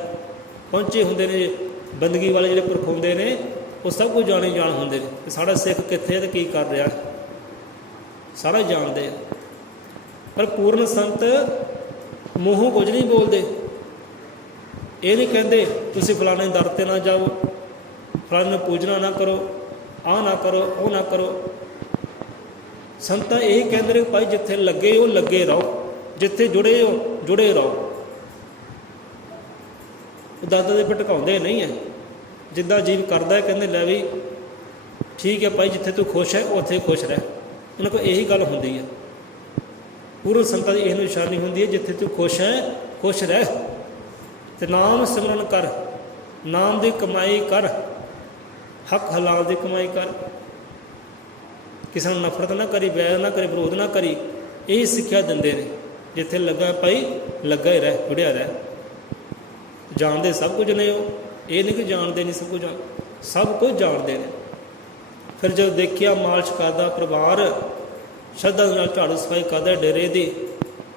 ਪਹੁੰਚੇ ਹੁੰਦੇ ਨੇ। ਬੰਦਗੀ ਵਾਲੇ ਜਿਹੜੇ ਪੁਰਖ ਹੁੰਦੇ ਨੇ, ਉਹ ਸਭ ਕੁਝ ਜਾਣ ਹੁੰਦੇ ਨੇ ਕਿ ਸਾਡਾ ਸਿੱਖ ਕਿੱਥੇ ਅਤੇ ਕੀ ਕਰ ਰਿਹਾ, ਸਾਰਾ ਜਾਣਦੇ ਆ। ਪਰ ਪੂਰਨ ਸੰਤ ਮੂੰਹੋਂ ਕੁਝ ਨਹੀਂ ਬੋਲਦੇ। ਇਹ ਨਹੀਂ ਕਹਿੰਦੇ ਤੁਸੀਂ ਫਲਾਣੇ ਦਰ 'ਤੇ ਨਾ ਜਾਓ, ਫਲਾਣੇ ਨੂੰ ਪੂਜਣਾ ਨਾ ਕਰੋ, ਆਹ ਨਾ ਕਰੋ, ਉਹ ਨਾ ਕਰੋ। ਸੰਤ ਤਾਂ ਇਹ ਕਹਿੰਦੇ ਨੇ ਭਾਈ ਜਿੱਥੇ ਲੱਗੇ ਹੋ ਲੱਗੇ ਰਹੋ, ਜਿੱਥੇ ਜੁੜੇ ਹੋ ਜੁੜੇ ਰਹੋ। ਉਹ ਦਾਦਾ ਦੇ ਭਟਕਾਉਂਦੇ ਨਹੀਂ ਹੈ, ਜਿੱਦਾਂ ਜੀਵ ਕਰਦਾ ਕਹਿੰਦੇ ਲੈ ਵੀ ਠੀਕ ਹੈ ਭਾਈ, ਜਿੱਥੇ ਤੂੰ ਖੁਸ਼ ਹੈ ਉੱਥੇ ਖੁਸ਼ ਰਹਿ। ਉਹਨਾਂ ਕੋਲ ਇਹੀ ਗੱਲ ਹੁੰਦੀ ਹੈ। ਪੂਰਨ ਸੰਤਾਂ ਦੀ ਇਹ ਨਿਸ਼ਾਨੀ ਹੁੰਦੀ ਹੈ, ਜਿੱਥੇ ਤੂੰ ਖੁਸ਼ ਹੈ ਖੁਸ਼ ਰਹਿ, ਅਤੇ ਨਾਮ ਸਿਮਰਨ ਕਰ, ਨਾਮ ਦੀ ਕਮਾਈ ਕਰ, ਹੱਕ ਹਲਾਲ ਦੀ ਕਮਾਈ ਕਰ, ਕਿਸੇ ਨੂੰ ਨਫ਼ਰਤ ਨਾ ਕਰੀ, ਵੈਰ ਨਾ ਕਰੀ, ਵਿਰੋਧ ਨਾ ਕਰੀ। ਇਹ ਸਿੱਖਿਆ ਦਿੰਦੇ ਨੇ। ਜਿੱਥੇ ਲੱਗਾ ਭਾਈ ਲੱਗਾ ਹੀ ਰਹਿ, ਜੁੜਿਆ ਰਹਿ। ਜਾਣਦੇ ਸਭ ਕੁਝ ਨੇ ਉਹ, ਇਹ ਨਹੀਂ ਕਿ ਜਾਣਦੇ ਨਹੀਂ ਸਭ ਕੁਝ, ਸਭ ਕੁਝ ਜਾਣਦੇ ਨੇ। ਫਿਰ ਜਦੋਂ ਦੇਖਿਆ ਮਾਲਿਸ਼ ਕਰਦਾ ਪਰਿਵਾਰ, ਸ਼ਰਧਾ ਦੇ ਨਾਲ ਝਾੜੂ ਸਫਾਈ ਕਰਦਾ ਡੇਰੇ ਦੀ,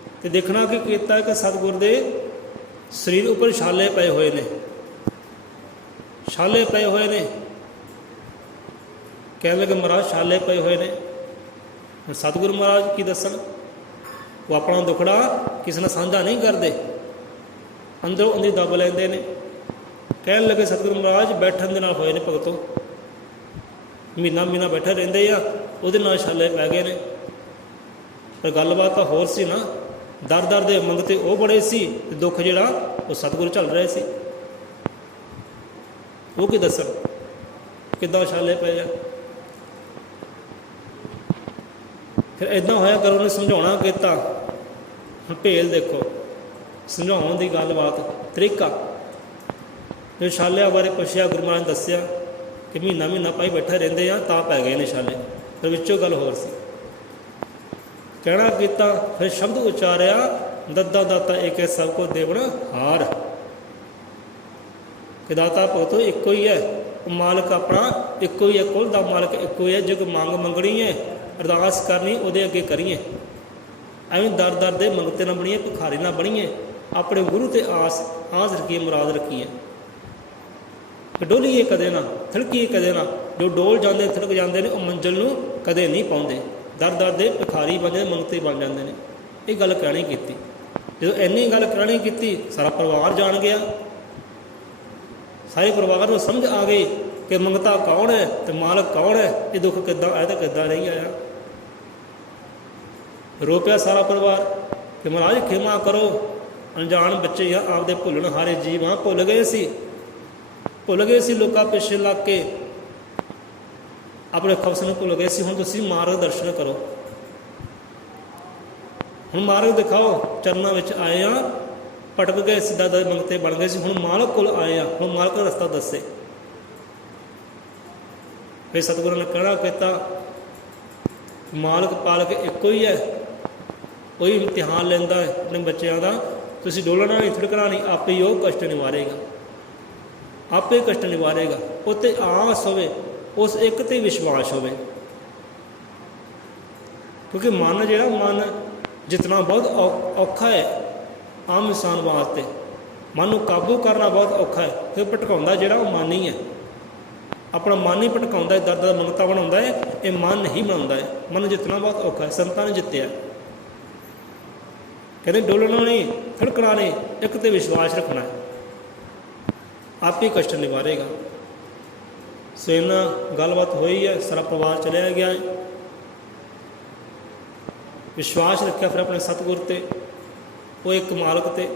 ਅਤੇ ਦੇਖਣਾ ਕੀ ਕੀਤਾ ਕਿ ਸਤਿਗੁਰ ਦੇ ਸਰੀਰ ਉੱਪਰ ਛਾਲੇ ਪਏ ਹੋਏ ਨੇ, ਛਾਲੇ ਪਏ ਹੋਏ ਨੇ। ਕਹਿਣ ਲੱਗੇ ਮਹਾਰਾਜ ਛਾਲੇ ਪਏ ਹੋਏ ਨੇ। ਸਤਿਗੁਰੂ ਮਹਾਰਾਜ ਕੀ ਦੱਸਣ, ਉਹ ਆਪਣਾ ਦੁੱਖੜਾ ਕਿਸੇ ਨਾਲ ਸਾਂਝਾ ਨਹੀਂ ਕਰਦੇ, ਅੰਦਰੋਂ ਅੰਦਰ ਦੱਬ ਲੈਂਦੇ ਨੇ। ਕਹਿਣ ਲੱਗੇ ਸਤਿਗੁਰੂ ਮਹਾਰਾਜ ਬੈਠਣ ਦੇ ਨਾਲ ਹੋਏ ਨੇ ਭਗਤੋ, ਮਹੀਨਾ ਬੈਠੇ ਰਹਿੰਦੇ ਆ, ਉਹਦੇ ਨਾਲ ਛਾਲੇ ਪੈ ਗਏ ਨੇ। ਪਰ ਗੱਲਬਾਤ ਤਾਂ ਹੋਰ ਸੀ ਨਾ, ਦਰ ਦੇ ਮੰਗਤੇ ਉਹ ਬੜੇ ਸੀ, ਅਤੇ ਦੁੱਖ ਜਿਹੜਾ ਉਹ ਸਤਿਗੁਰੂ ਝੱਲ ਰਹੇ ਸੀ। ਉਹ ਕੀ ਦੱਸਣ ਕਿੱਦਾਂ ਛਾਲੇ ਪਏ ਆ। ਫਿਰ ਇੱਦਾਂ ਹੋਇਆ ਕਰੋ, ਉਹਨੇ ਸਮਝਾਉਣਾ ਕੀਤਾ। ਹੁਣ ਭੇਲ ਦੇਖੋ, ਸਮਝਾਉਣ ਦੀ ਗੱਲਬਾਤ ਤਰੀਕਾ। ਜੋ ਛਾਲਿਆਂ ਬਾਰੇ ਪੁੱਛਿਆ, ਗੁਰੂ ਮਹਾਰਾਜ ਨੇ ਦੱਸਿਆ ਕਿ ਮਹੀਨਾ ਭਾਈ ਬੈਠੇ ਰਹਿੰਦੇ ਆ, ਤਾਂ ਪੈ ਗਏ ਨੇ ਛਾਲੇ। ਫਿਰ ਵਿੱਚੋਂ ਗੱਲ ਹੋਰ ਸੀ। ਕਹਿਣਾ ਕੀਤਾ, ਫਿਰ ਸ਼ਬਦ ਉਚਾਰਿਆ, ਦੱਦਾ ਦਾਤਾ ਏਕ ਸਭ ਕੋ ਦੇਵਣ ਹਾਰ। ਕਿ ਦਾਤਾ ਭਗਤੋ ਇੱਕੋ ਹੀ ਹੈ, ਮਾਲਕ ਆਪਣਾ ਇੱਕੋ ਹੀ ਹੈ, ਕੁਲ ਦਾ ਮਾਲਕ ਇੱਕੋ ਹੀ ਹੈ। ਜਗ ਮੰਗ ਮੰਗਣੀ ਹੈ, ਅਰਦਾਸ ਕਰਨੀ ਉਹਦੇ ਅੱਗੇ ਕਰੀਏ। ਐਵੇਂ ਦਰ ਦੇ ਮੰਗਤੇ ਨਾ ਬਣੀਏ, ਭਿਖਾਰੀ ਨਾ ਬਣੀਏ। ਆਪਣੇ ਗੁਰੂ 'ਤੇ ਆਸ ਰੱਖੀਏ, ਮੁਰਾਦ ਰੱਖੀਏ। ਡੋਲੀਏ ਕਦੇ ਨਾ, ਥਿੜਕੀਏ ਕਦੇ ਨਾ। ਜੋ ਡੋਲ ਜਾਂਦੇ ਥਿੜਕ ਜਾਂਦੇ ਨੇ, ਉਹ ਮੰਜ਼ਿਲ ਨੂੰ ਕਦੇ ਨਹੀਂ ਪਾਉਂਦੇ। ਦਰ ਦੇ ਭਿਖਾਰੀ ਬਣ ਜਾਂਦੇ, ਮੰਗਤੇ ਬਣ ਜਾਂਦੇ ਨੇ। ਇਹ ਗੱਲ ਕਹਿਣੀ ਕੀਤੀ। ਜਦੋਂ ਇੰਨੀ ਗੱਲ ਕਹਿਣੀ ਕੀਤੀ, ਸਾਰਾ ਪਰਿਵਾਰ ਜਾਣ ਗਿਆ। ਸਾਰੇ ਪਰਿਵਾਰ ਨੂੰ ਸਮਝ ਆ ਗਈ ਕਿ ਮੰਗਤਾ ਕੌਣ ਹੈ ਅਤੇ ਮਾਲਕ ਕੌਣ ਹੈ। ਇਹ ਦੁੱਖ ਕਿੱਦਾਂ ਆਇਆ ਅਤੇ ਕਿੱਦਾਂ ਨਹੀਂ ਆਇਆ। ਰੋ ਪਿਆ ਸਾਰਾ ਪਰਿਵਾਰ ਕਿ ਮਹਾਰਾਜ ਖਿਮਾ ਕਰੋ, ਅਣਜਾਣ ਬੱਚੇ ਆ, ਆਪਦੇ ਭੁੱਲਣ ਹਾਰੇ ਜੀਵ ਹਾਂ, ਭੁੱਲ ਗਏ ਸੀ ਲੋਕਾਂ ਪਿੱਛੇ ਲੱਗ ਕੇ, ਆਪਣੇ ਖਬਸ ਨੂੰ ਭੁੱਲ ਗਏ ਸੀ। ਹੁਣ ਤੁਸੀਂ ਮਾਰਗ ਦਰਸ਼ਨ ਕਰੋ, ਹੁਣ ਮਾਰਗ ਦਿਖਾਓ। ਚਰਨਾਂ ਵਿੱਚ ਆਏ ਆ, ਭਟਕ ਗਏ ਸੀ, ਦਾਦਾ ਦੇ ਮੰਗਤੇ ਬਣ ਗਏ ਸੀ, ਹੁਣ ਮਾਲਕ ਕੋਲ ਆਏ ਆ, ਹੁਣ ਮਾਲਕ ਦਾ ਰਸਤਾ ਦੱਸੇ। ਫਿਰ ਸਤਿਗੁਰਾਂ ਨੇ ਕਹਿਣਾ ਕੀਤਾ, ਮਾਲਕ ਪਾਲਕ ਇੱਕੋ ਹੀ ਹੈ, ਕੋਈ ਇਮਤਿਹਾਨ ਲੈਂਦਾ ਹੈ ਆਪਣੇ ਬੱਚਿਆਂ ਦਾ, ਤੁਸੀਂ ਡੋਲਣਾ ਨਹੀਂ, ਥਿੜਕਣਾ ਨਹੀਂ, ਆਪੇ ਹੀ ਉਹ ਕਸ਼ਟ ਨਿਵਾਰੇਗਾ, ਆਪੇ ਕਸ਼ਟ ਨਿਵਾਰੇਗਾ। ਉੱਤੇ ਆਸ ਹੋਵੇ, ਉਸ ਇੱਕ 'ਤੇ ਵਿਸ਼ਵਾਸ ਹੋਵੇ, ਕਿਉਂਕਿ ਮਨ ਜਿਹੜਾ ਮਨ ਜਿੱਤਣਾ ਬਹੁਤ ਔਖਾ ਹੈ ਆਮ ਇਨਸਾਨ ਵਾਸਤੇ, ਮਨ ਨੂੰ ਕਾਬੂ ਕਰਨਾ ਬਹੁਤ ਔਖਾ ਹੈ। ਫਿਰ ਭਟਕਾਉਂਦਾ ਜਿਹੜਾ ਉਹ ਮਨ ਹੀ ਹੈ, ਆਪਣਾ ਮਨ ਹੀ ਭਟਕਾਉਂਦਾ ਹੈ, ਦਰਦ ਦਾ ਮੰਗਤਾ ਬਣਾਉਂਦਾ ਹੈ, ਇਹ ਮਨ ਹੀ ਬਣਾਉਂਦਾ ਹੈ। ਮਨ ਜਿੱਤਣਾ ਬਹੁਤ ਔਖਾ ਹੈ, ਸੰਤਾਂ ਨੇ ਜਿੱਤਿਆ। ਕਹਿੰਦੇ ਡੋਲਣਾ ਨਹੀਂ, ਥੜਕਣਾ ਨਹੀਂ, ਇੱਕ 'ਤੇ ਵਿਸ਼ਵਾਸ ਰੱਖਣਾ ਹੈ, ਆਪੇ ਕਸ਼ਟ ਨਿਵਾਰੇਗਾ। ਸੋ ਇਹਨਾਂ ਗੱਲਬਾਤ ਹੋਈ ਹੈ, ਸਾਰਾ ਪਰਿਵਾਰ ਚਲਿਆ ਗਿਆ ਹੈ, ਵਿਸ਼ਵਾਸ ਰੱਖਿਆ ਫਿਰ ਆਪਣੇ ਸਤਿਗੁਰ 'ਤੇ, ਉਹ ਇੱਕ ਮਾਲਕ 'ਤੇ।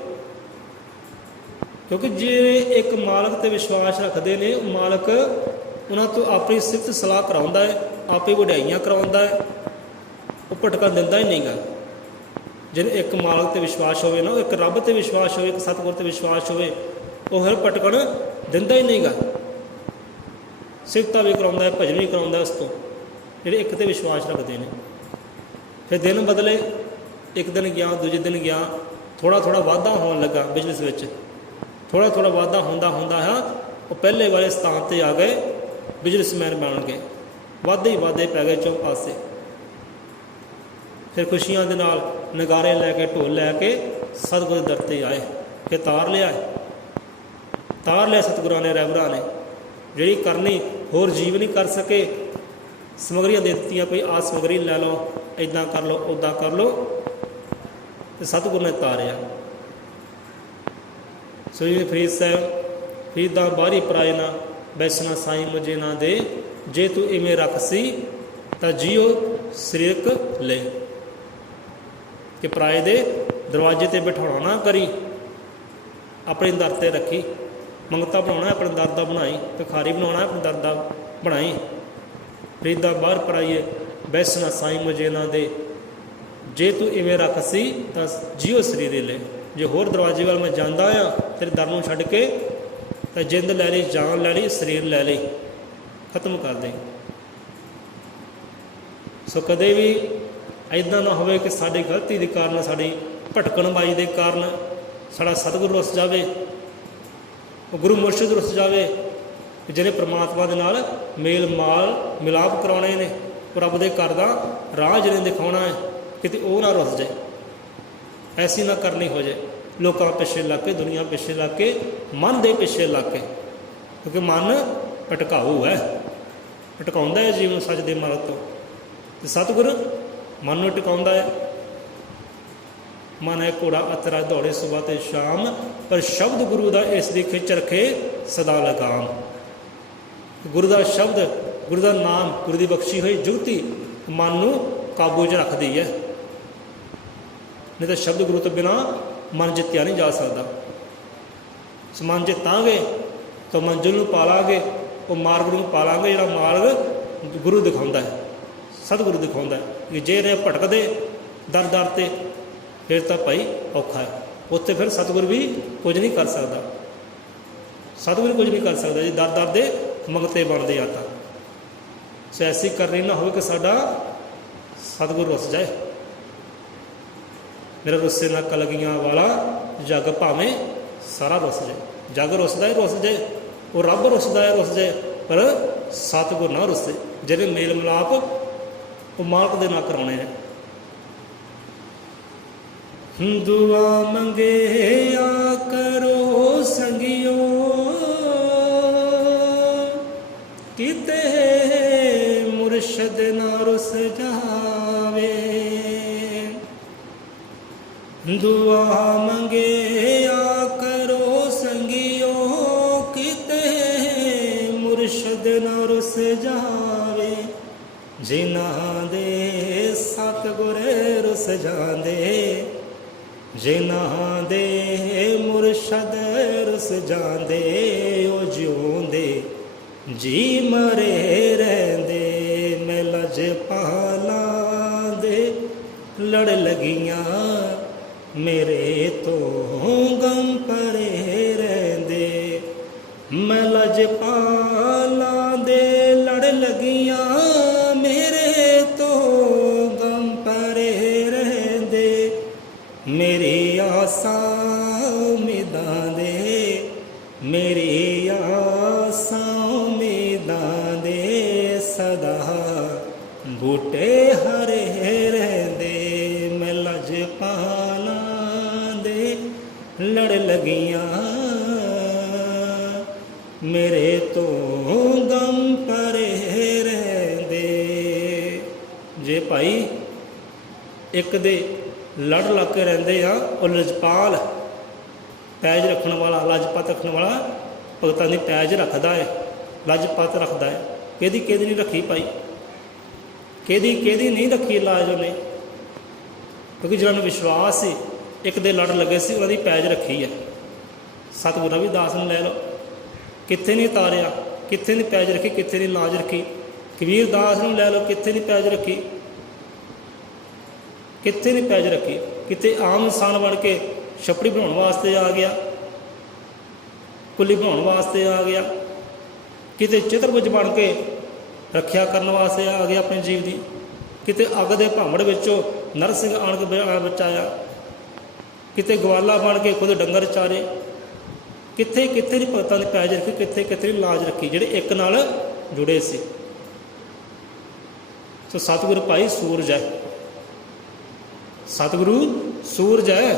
ਕਿਉਂਕਿ ਜੇ ਇੱਕ ਮਾਲਕ 'ਤੇ ਵਿਸ਼ਵਾਸ ਰੱਖਦੇ ਨੇ, ਉਹ ਮਾਲਕ ਉਹਨਾਂ ਤੋਂ ਆਪਣੀ ਸਿਫਤ ਸਲਾਹ ਕਰਾਉਂਦਾ ਹੈ, ਆਪੇ ਵਡਿਆਈਆਂ ਕਰਵਾਉਂਦਾ ਹੈ, ਉਹ ਭਟਕਣ ਦਿੰਦਾ ਹੀ ਨਹੀਂ ਗਾ। ਜਿਹਨੇ ਇੱਕ ਮਾਲਕ 'ਤੇ ਵਿਸ਼ਵਾਸ ਹੋਵੇ ਨਾ, ਉਹ ਇੱਕ ਰੱਬ 'ਤੇ ਵਿਸ਼ਵਾਸ ਹੋਵੇ, ਇੱਕ ਸਤਿਗੁਰ 'ਤੇ ਵਿਸ਼ਵਾਸ ਹੋਵੇ, ਉਹ ਫਿਰ ਭਟਕਣ ਦਿੰਦਾ ਹੀ ਨਹੀਂ ਗਾ। ਸਿਫਤਾਂ ਵੀ ਕਰਾਉਂਦਾ ਹੈ, ਭਜਨ ਵੀ ਕਰਾਉਂਦਾ ਉਸ ਤੋਂ, ਜਿਹੜੇ ਇੱਕ 'ਤੇ ਵਿਸ਼ਵਾਸ ਰੱਖਦੇ ਨੇ। ਫਿਰ ਦਿਨ ਬਦਲੇ, ਇੱਕ ਦਿਨ ਗਿਆ, ਦੂਜੇ ਦਿਨ ਗਿਆ, ਥੋੜ੍ਹਾ ਥੋੜ੍ਹਾ ਵਾਧਾ ਹੋਣ ਲੱਗਾ ਬਿਜ਼ਨਸ ਵਿੱਚ, ਥੋੜ੍ਹਾ ਥੋੜ੍ਹਾ ਵਾਧਾ ਹੁੰਦਾ ਹੁੰਦਾ ਹੈ, ਉਹ ਪਹਿਲੇ ਵਾਲੇ ਸਥਾਨ 'ਤੇ ਆ ਗਏ, ਬਿਜ਼ਨਸਮੈਨ ਬਣ ਗਏ, ਵਾਧੇ ਹੀ ਵਾਧੇ ਪੈ ਗਏ ਚੌਂ ਪਾਸੇ। ਫਿਰ ਖੁਸ਼ੀਆਂ ਦੇ ਨਾਲ ਨਗਾਰੇ ਲੈ ਕੇ, ਢੋਲ ਲੈ ਕੇ ਸਤਿਗੁਰ ਦੇ ਦਰ 'ਤੇ ਆਏ, ਫਿਰ ਤਾਰ ਲਿਆ ਸਤਿਗੁਰਾਂ ਨੇ, ਰਹਿਬਰਾਂ ਨੇ। ਜਿਹੜੀ ਕਰਨੀ ਹੋਰ ਜੀਵ ਨਹੀਂ ਕਰ ਸਕੇ, ਸਮੱਗਰੀਆਂ ਦੇ ਦਿੱਤੀਆਂ, ਕੋਈ ਆਹ ਸਮੱਗਰੀ ਲੈ ਲਓ, ਇੱਦਾਂ ਕਰ ਲਓ, ਉੱਦਾਂ ਕਰ ਲਓ, ਅਤੇ ਸਤਿਗੁਰ ਨੇ ਤਾਰਿਆ। ਸੋ ਜੀ ਫਰੀਦ ਸਾਹਿਬ, ਫਰੀਦਾਂ ਬਾਹਰੀ ਪਰਾਏ ਨਾ, ਬੈਸਣਾ ਸਾਈਂ ਮੁਝੇ ਨਾ ਦੇ, ਜੇ ਤੂੰ ਇਵੇਂ ਰੱਖ ਸੀ ਤਾਂ ਜੀਓ ਸਰੀਰਕ ਲੈ। ਕਿ ਪਰਾਏ ਦੇ ਦਰਵਾਜ਼ੇ 'ਤੇ ਬਿਠਾਉਣਾ ਨਾ ਕਰੀ, ਆਪਣੇ ਦਰ 'ਤੇ ਰੱਖੀ। ਮੰਗਤਾ ਬਣਾਉਣਾ ਆਪਣੇ ਦਰ ਦਾ ਬਣਾਈ, ਭਿਖਾਰੀ ਬਣਾਉਣਾ ਆਪਣੇ ਦਰ ਦਾ ਬਣਾਈ। ਫਰੀਦਾਂ ਬਾਹਰ ਪਰਾਈਏ, ਬੈਸਣਾ ਸਾਈਂ ਮੁਝੇ ਨਾ ਦੇ, ਜੇ ਤੂੰ ਇਵੇਂ ਰੱਖ ਸੀ ਤਾਂ ਜੀਓ ਸਰੀਰੇ ਲੈ। ਜੇ ਹੋਰ ਦਰਵਾਜ਼ੇ ਵੱਲ ਮੈਂ ਜਾਂਦਾ ਆ ਤੇਰੇ ਦਰ ਨੂੰ ਛੱਡ ਕੇ, ਤਾਂ ਜਿੰਦ ਲੈ ਲਈ, ਜਾਨ ਲੈ ਲਈ, ਸਰੀਰ ਲੈ ਲਈ, ਖਤਮ ਕਰ ਦੇ। ਸੋ ਕਦੇ ਵੀ ਇੱਦਾਂ ਨਾ ਹੋਵੇ ਕਿ ਸਾਡੀ ਗਲਤੀ ਦੇ ਕਾਰਨ, ਸਾਡੀ ਭਟਕਣਬਾਜ਼ੀ ਦੇ ਕਾਰਨ ਸਾਡਾ ਸਤਿਗੁਰੂ ਰੁੱਸ ਜਾਵੇ, ਉਹ ਗੁਰੂ ਮੁਰਸ਼ਿਦ ਰੁੱਸ ਜਾਵੇ, ਜਿਹਨੇ ਪ੍ਰਮਾਤਮਾ ਦੇ ਨਾਲ ਮੇਲ ਮਿਲਾਪ ਕਰਾਉਣੇ ਨੇ, ਉਹ ਰੱਬ ਦੇ ਘਰ ਦਾ ਰਾਹ ਜਿਹਨੇ ਦਿਖਾਉਣਾ ਹੈ, ਕਿਤੇ ਉਹ ਨਾ ਰੁੱਸ ਜਾਏ। ਐਸੀ ਨਾ ਕਰਨੀ ਹੋ ਜਾਏ, ਲੋਕਾਂ ਪਿੱਛੇ ਲੱਗ ਕੇ, ਦੁਨੀਆ ਪਿੱਛੇ ਲੱਗ ਕੇ, ਮਨ ਦੇ ਪਿੱਛੇ ਲੱਗ ਕੇ, ਕਿਉਂਕਿ ਮਨ ਭਟਕਾਊ ਹੈ, ਭਟਕਾਉਂਦਾ ਹੈ ਜੀਵਨ ਸੱਚ ਦੇ ਮਾਰਗ ਤੋਂ। ਅਤੇ ਸਤਿਗੁਰ ਮਨ ਨੂੰ ਟਿਕਾਉਂਦਾ ਹੈ। ਮਨ ਹੈ ਘੋੜਾ ਅਤਰਾ ਦੌੜੇ ਸੁਬਹ ਤੇ ਸ਼ਾਮ, ਪਰ ਸ਼ਬਦ ਗੁਰੂ ਦਾ ਇਸ ਦੀ ਖਿੱਚ ਰੱਖੇ ਸਦਾ ਲਗਾਮ। ਗੁਰੂ ਦਾ ਸ਼ਬਦ, ਗੁਰੂ ਦਾ ਨਾਮ, ਗੁਰੂ ਦੀ ਬਖਸ਼ੀ ਹੋਈ ਜੁਗਤੀ ਮਨ ਨੂੰ ਕਾਬੂ 'ਚ ਰੱਖਦੀ ਹੈ। ਨਹੀਂ ਤਾਂ ਸ਼ਬਦ ਗੁਰੂ ਤੋਂ ਬਿਨਾਂ ਮਨ ਜਿੱਤਿਆ ਨਹੀਂ ਜਾ ਸਕਦਾ। ਸੋ ਮਨ ਜਿੱਤਾਂਗੇ ਤਾਂ ਮੰਜ਼ਿਲ ਨੂੰ ਪਾ ਲਾਂਗੇ, ਉਹ ਮਾਰਗ ਨੂੰ ਪਾ ਲਾਂਗੇ ਜਿਹੜਾ ਮਾਰਗ ਗੁਰੂ ਦਿਖਾਉਂਦਾ ਹੈ, ਸਤਿਗੁਰੂ ਦਿਖਾਉਂਦਾ ਹੈ। ਕਿ ਜੇ ਨੇ ਭਟਕਦੇ ਦਰ ਦਰ 'ਤੇ, ਫਿਰ ਤਾਂ ਭਾਈ ਔਖਾ ਹੈ। ਉੱਥੇ ਫਿਰ ਸਤਿਗੁਰ ਵੀ ਕੁਝ ਨਹੀਂ ਕਰ ਸਕਦਾ, ਸਤਿਗੁਰ ਕੁਝ ਨਹੀਂ ਕਰ ਸਕਦਾ ਜੇ ਦਰ ਦਰ ਦੇ ਮੰਗਤੇ ਬਣਦੇ ਆ ਤਾਂ। ਸੋ ਐਸੀ ਕਰਨੀ ਨਾ ਹੋਵੇ ਕਿ ਸਾਡਾ ਸਤਿਗੁਰ ਰੁੱਸ ਜਾਏ। ਮੇਰਾ ਰੁੱਸੇ ਨਾ ਕਲਗੀਆਂ ਵਾਲਾ, ਜੱਗ ਭਾਵੇਂ ਸਾਰਾ ਰੁੱਸ ਜਾਏ। ਜੱਗ ਰੁੱਸਦਾ ਹੀ ਰੁੱਸ ਜਾਏ, ਉਹ ਰੱਬ ਰੁੱਸਦਾ ਹੈ ਰੁੱਸ ਜਾਏ, ਪਰ ਸਤਿਗੁਰ ਨਾ ਰੁੱਸੇ। ਜਿਹੜੇ ਮੇਲ ਮਿਲਾਪ ਉਹ ਮਾਲਕ ਦੇ ਨਾਲ ਕਰਾਉਣੇ ਨੇ। ਦੁਆ ਮੰਗਿਆ ਕਰੋ ਸੰਗਿਓ, ਕਿਤੇ ਮੁਰਸ਼ਦ ਨਾ ਰੁੱਸ ਜਾਵੇ। ਦੁਆ ਮੰਗਿਆ ਕਰੋ ਸੰਗਿਓ, ਕਿਤੇ ਮੁਰਸ਼ਦ ਨਾ ਰੁੱਸ ਜਾਵੇ। ਜਿਨ੍ਹਾਂ ਦੇ ਸਤਿਗੁਰ ਰੁੱਸ ਜਾਂਦੇ, ਜਿਨ੍ਹਾਂ ਦੇ ਮੁਰਸ਼ਦ ਰੁੱਸ ਜਾਂਦੇ, ਉਹ ਜਿਉਂਦੇ ਜੀ ਮਰੇ ਰਹਿੰਦੇ। ਮੈਂ ਲਜਪਾਲਾਂ ਦੇ ਲੜ ਲੱਗੀਆਂ ਮੇਰੇ ਤੋਂ ਗਮ ਪਰੇ ਰਹਿੰਦੇ। ਮੈਂ ਲਜਪਾਲਾਂ ਦੇ ਲੜ ਲੱਗੀਆਂ, ਮੇਰੇ ਤੋਂ ਗਮ ਪਰੇ ਰਹਿੰਦੇ। ਮੇਰੀ ਆਸਾਂ ਉਮੀਦਾਂ ਦੇ, ਮੇਰੀ ਆਸਾਂ ਉਮੀਦਾਂ ਦੇ ਸਦਾ ਬੂਟੇ ਹਰੇ ਰਹਿੰਦੇ। ਮੈਂ ਲਜਪਾਲਾਂ ਦੇ ਲੜ ਲੱਗੀਆਂ, ਮੇਰੇ ਤੋਂ ਗਮ ਪਰੇ ਰਹਿੰਦੇ। ਜੇ ਭਾਈ ਇੱਕ ਦੇ ਲੜ ਲੱਗ ਕੇ ਰਹਿੰਦੇ ਆ, ਉਹ ਲਜਪਾਲ ਪੈਜ ਰੱਖਣ ਵਾਲਾ, ਲਜਪਤ ਰੱਖਣ ਵਾਲਾ ਭਗਤਾਂ ਦੀ ਪੈਜ ਰੱਖਦਾ ਹੈ, ਲਜਪਤ ਰੱਖਦਾ ਹੈ। ਕਿਹਦੀ ਕਿਹਦੀ ਨਹੀਂ ਰੱਖੀ ਭਾਈ, ਕਿਹਦੀ ਕਿਹਦੀ ਨਹੀਂ ਰੱਖੀ ਲਾਜ ਉਹਨੇ, ਕਿਉਂਕਿ ਜਿਹਨਾਂ ਨੂੰ ਵਿਸ਼ਵਾਸ ਸੀ ਇੱਕ ਦੇ ਲੜ ਲੱਗੇ ਸੀ, ਉਹਨਾਂ ਦੀ ਪੈਜ ਰੱਖੀ ਹੈ। ਸਤਿਗੁਰੂ ਰਵਿਦਾਸ ਨੂੰ ਲੈ ਲਓ, ਕਿੱਥੇ ਨਹੀਂ ਤਾਰਿਆ, ਕਿੱਥੇ ਨਹੀਂ ਪੈਜ ਰੱਖੀ, ਕਿੱਥੇ ਨਹੀਂ ਲਾਜ ਰੱਖੀ। ਕਬੀਰ ਦਾਸ ਨੂੰ ਲੈ ਲਓ, ਕਿੱਥੇ ਨਹੀਂ ਪੈਜ ਰੱਖੀ, ਕਿੱਥੇ ਨਹੀਂ ਪੈਜ ਰੱਖੀ। ਕਿਤੇ ਆਮ ਇਨਸਾਨ ਬਣ ਕੇ ਛੱਪੜੀ ਬਣਾਉਣ ਵਾਸਤੇ ਆ ਗਿਆ, ਕੁੱਲੀ ਬਣਾਉਣ ਵਾਸਤੇ ਆ ਗਿਆ, ਕਿਤੇ ਚਿੱਤਰਬੁੱਝ ਬਣ ਕੇ ਰੱਖਿਆ ਕਰਨ ਵਾਸਤੇ ਆ ਗਿਆ ਆਪਣੇ ਜੀਵ ਦੀ, ਕਿਤੇ ਅੱਗ ਦੇ ਭਾਂਬੜ ਵਿੱਚੋਂ ਨਰਸਿੰਘ ਆਣ ਕੇ ਬਚਾਇਆ, ਕਿਤੇ ਗਵਾਲਾ ਬਣ ਕੇ ਖੁਦ ਡੰਗਰ ਚਾਰੇ। ਕਿੱਥੇ ਕਿੱਥੇ ਦੀ ਭਗਤਾਂ ਦੀ ਪੈਜ ਰੱਖੀ, ਕਿੱਥੇ ਕਿੱਥੇ ਦੀ ਲਾਜ ਰੱਖੀ, ਜਿਹੜੇ ਇੱਕ ਨਾਲ ਜੁੜੇ ਸੀ। ਸੋ ਸਤਿਗੁਰੂ ਭਾਈ ਸੂਰਜ ਹੈ, ਸਤਿਗੁਰੂ ਸੂਰਜ ਹੈ।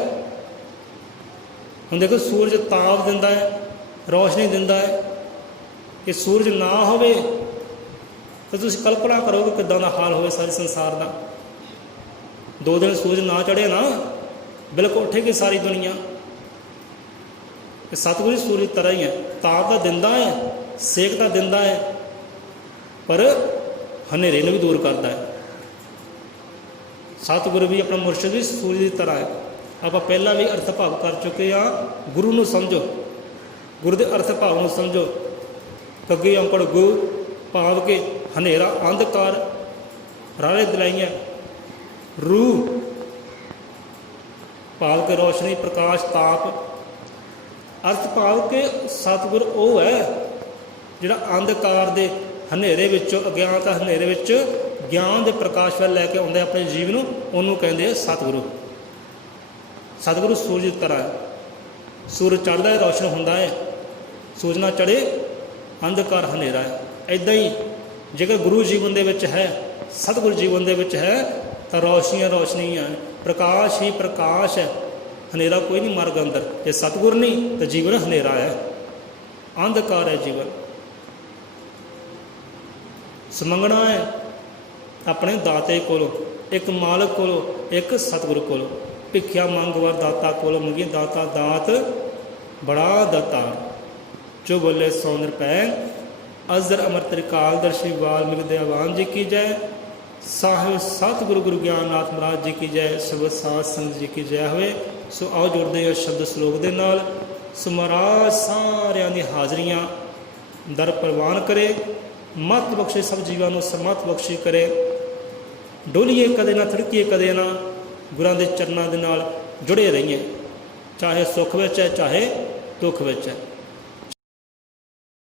ਹੁਣ ਦੇਖੋ ਸੂਰਜ ਤਾਪ ਦਿੰਦਾ ਹੈ, ਰੋਸ਼ਨੀ ਦਿੰਦਾ ਹੈ। ਇਹ ਸੂਰਜ ਨਾ ਹੋਵੇ ਤਾਂ ਤੁਸੀਂ ਕਲਪਨਾ ਕਰੋ ਕਿ ਕਿੱਦਾਂ ਦਾ ਹਾਲ ਹੋਵੇ ਸਾਰੇ ਸੰਸਾਰ ਦਾ। 2 ਦਿਨ ਸੂਰਜ ਨਾ ਚੜ੍ਹੇ ਨਾ, ਬਿਲਕੁਲ ਉੱਠੇਗੀ ਸਾਰੀ ਦੁਨੀਆ। ਇਹ ਸਤਿਗੁਰੂ ਸੂਰਜ ਦੀ ਤਰ੍ਹਾਂ ਹੀ ਹੈ, ਤਾਪ ਤਾਂ ਦਿੰਦਾ ਹੈ, ਸੇਕ ਤਾਂ ਦਿੰਦਾ ਹੈ, ਪਰ ਹਨੇਰੇ ਨੂੰ ਵੀ ਦੂਰ ਕਰਦਾ ਹੈ। ਸਤਿਗੁਰੂ ਵੀ ਆਪਣਾ ਮੁਰਸ਼ਿਦ ਵੀ ਸੂਰਜ ਦੀ ਤਰ੍ਹਾਂ ਹੈ। ਆਪਾਂ ਪਹਿਲਾਂ ਵੀ ਅਰਥ ਭਾਵ ਕਰ ਚੁੱਕੇ ਹਾਂ। ਗੁਰੂ ਨੂੰ ਸਮਝੋ, ਗੁਰੂ ਦੇ ਅਰਥ ਭਾਵ ਨੂੰ ਸਮਝੋ। ਕੱਗੀ ਔਂਕੜ ਗੂ ਭਾਵ ਕੇ ਹਨੇਰਾ ਅੰਧਕਾਰ ਰਾਲੇ ਦਿਲਾਈਆਂ, ਰੂਹ ਭਾਵ ਕੇ ਰੋਸ਼ਨੀ ਪ੍ਰਕਾਸ਼ ਤਾਪ। ਅਰਥ ਭਾਵ ਕੇ ਸਤਿਗੁਰ ਉਹ ਹੈ ਜਿਹੜਾ ਅੰਧਕਾਰ ਦੇ ਹਨੇਰੇ ਵਿੱਚੋਂ, ਅਗਿਆਨਤਾ ਹਨੇਰੇ ਵਿੱਚ ਗਿਆਨ ਦੇ ਪ੍ਰਕਾਸ਼ ਵੱਲ ਲੈ ਕੇ ਆਉਂਦਾ ਆਪਣੇ ਜੀਵ ਨੂੰ, ਉਹਨੂੰ ਕਹਿੰਦੇ ਆ ਸਤਿਗੁਰੂ। ਸਤਿਗੁਰੂ ਸੂਰਜ ਦੀ ਤਰ੍ਹਾਂ ਹੈ। ਸੂਰਜ ਚੜ੍ਹਦਾ ਹੈ, ਰੋਸ਼ਨ ਹੁੰਦਾ ਹੈ, ਸੂਰਜ ਨਾ ਚੜ੍ਹੇ ਅੰਧਕਾਰ ਹਨੇਰਾ ਹੈ। ਇੱਦਾਂ ਹੀ ਜੇਕਰ ਗੁਰੂ ਜੀਵਨ ਦੇ ਵਿੱਚ ਹੈ, ਸਤਿਗੁਰੂ ਜੀਵਨ ਦੇ ਵਿੱਚ ਹੈ, ਤਾਂ ਰੋਸ਼ਨੀਆਂ ਰੋਸ਼ਨੀਆਂ, ਪ੍ਰਕਾਸ਼ ਹੀ ਪ੍ਰਕਾਸ਼ ਹੈ। ਹਨੇਰਾ ਕੋਈ ਨਹੀਂ ਮਾਰਗ ਅੰਦਰ। ਜੇ ਸਤਿਗੁਰ ਨਹੀਂ ਤਾਂ ਜੀਵਨ ਹਨੇਰਾ ਹੈ, ਅੰਧਕਾਰ ਹੈ ਜੀਵਨ। ਸਮੰਗਣਾ ਹੈ ਆਪਣੇ ਦਾਤੇ ਕੋਲੋਂ, ਇੱਕ ਮਾਲਕ ਕੋਲੋਂ, ਇੱਕ ਸਤਿਗੁਰੂ ਕੋਲੋਂ। ਭਿੱਖਿਆ ਮੰਗਵਾਰ ਦਾਤਾ ਕੋਲੋਂ ਮੰਗੀ, ਦਾਤਾ ਦਾਤ ਬੜਾ ਦਾਤਾਰ। ਜੋ ਬੋਲੇ ਸੋ ਨਿਰਭੈ, ਅਜ਼ਰ ਅਮਰ ਤ੍ਰਿਕਾਲ ਦਰਸ਼ੀ ਵਾਲਮੀਕ ਦਇਆਵਾਨ ਜੀ ਕੀ ਜੈ। ਸਾਹਿਬ ਸਤਿਗੁਰੂ ਗੁਰੂ ਗਿਆਨਨਾਥ ਮਹਾਰਾਜ ਜੀ ਕੀ ਜੈ। ਸਬਦ ਸਾਧ ਸੰਗਤ ਜੀ ਕੀ ਜੈ ਹੋਵੇ। ਸੋ ਆਓ ਜੁੜਦੇ ਹਾਂ ਸ਼ਬਦ ਸਲੋਕ ਦੇ ਨਾਲ। ਸੋ ਮਹਾਰਾਜ ਸਾਰਿਆਂ ਦੀ ਹਾਜ਼ਰੀਆਂ ਦਰ ਪ੍ਰਵਾਨ ਕਰੇ, ਮੱਤ ਬਖਸ਼ੇ ਸਭ ਜੀਵਾਂ ਨੂੰ ਸਮੱਤ ਬਖਸ਼ੀ ਕਰੇ। ਡੋਲੀਏ ਕਦੇ ਨਾ, ਥੜਕੀਏ ਕਦੇ ਨਾ, ਗੁਰਾਂ ਦੇ ਚਰਨਾਂ ਦੇ ਨਾਲ ਜੁੜੇ ਰਹੀਏ, ਚਾਹੇ ਸੁੱਖ ਵਿੱਚ ਹੈ ਚਾਹੇ ਦੁੱਖ ਵਿੱਚ ਹੈ।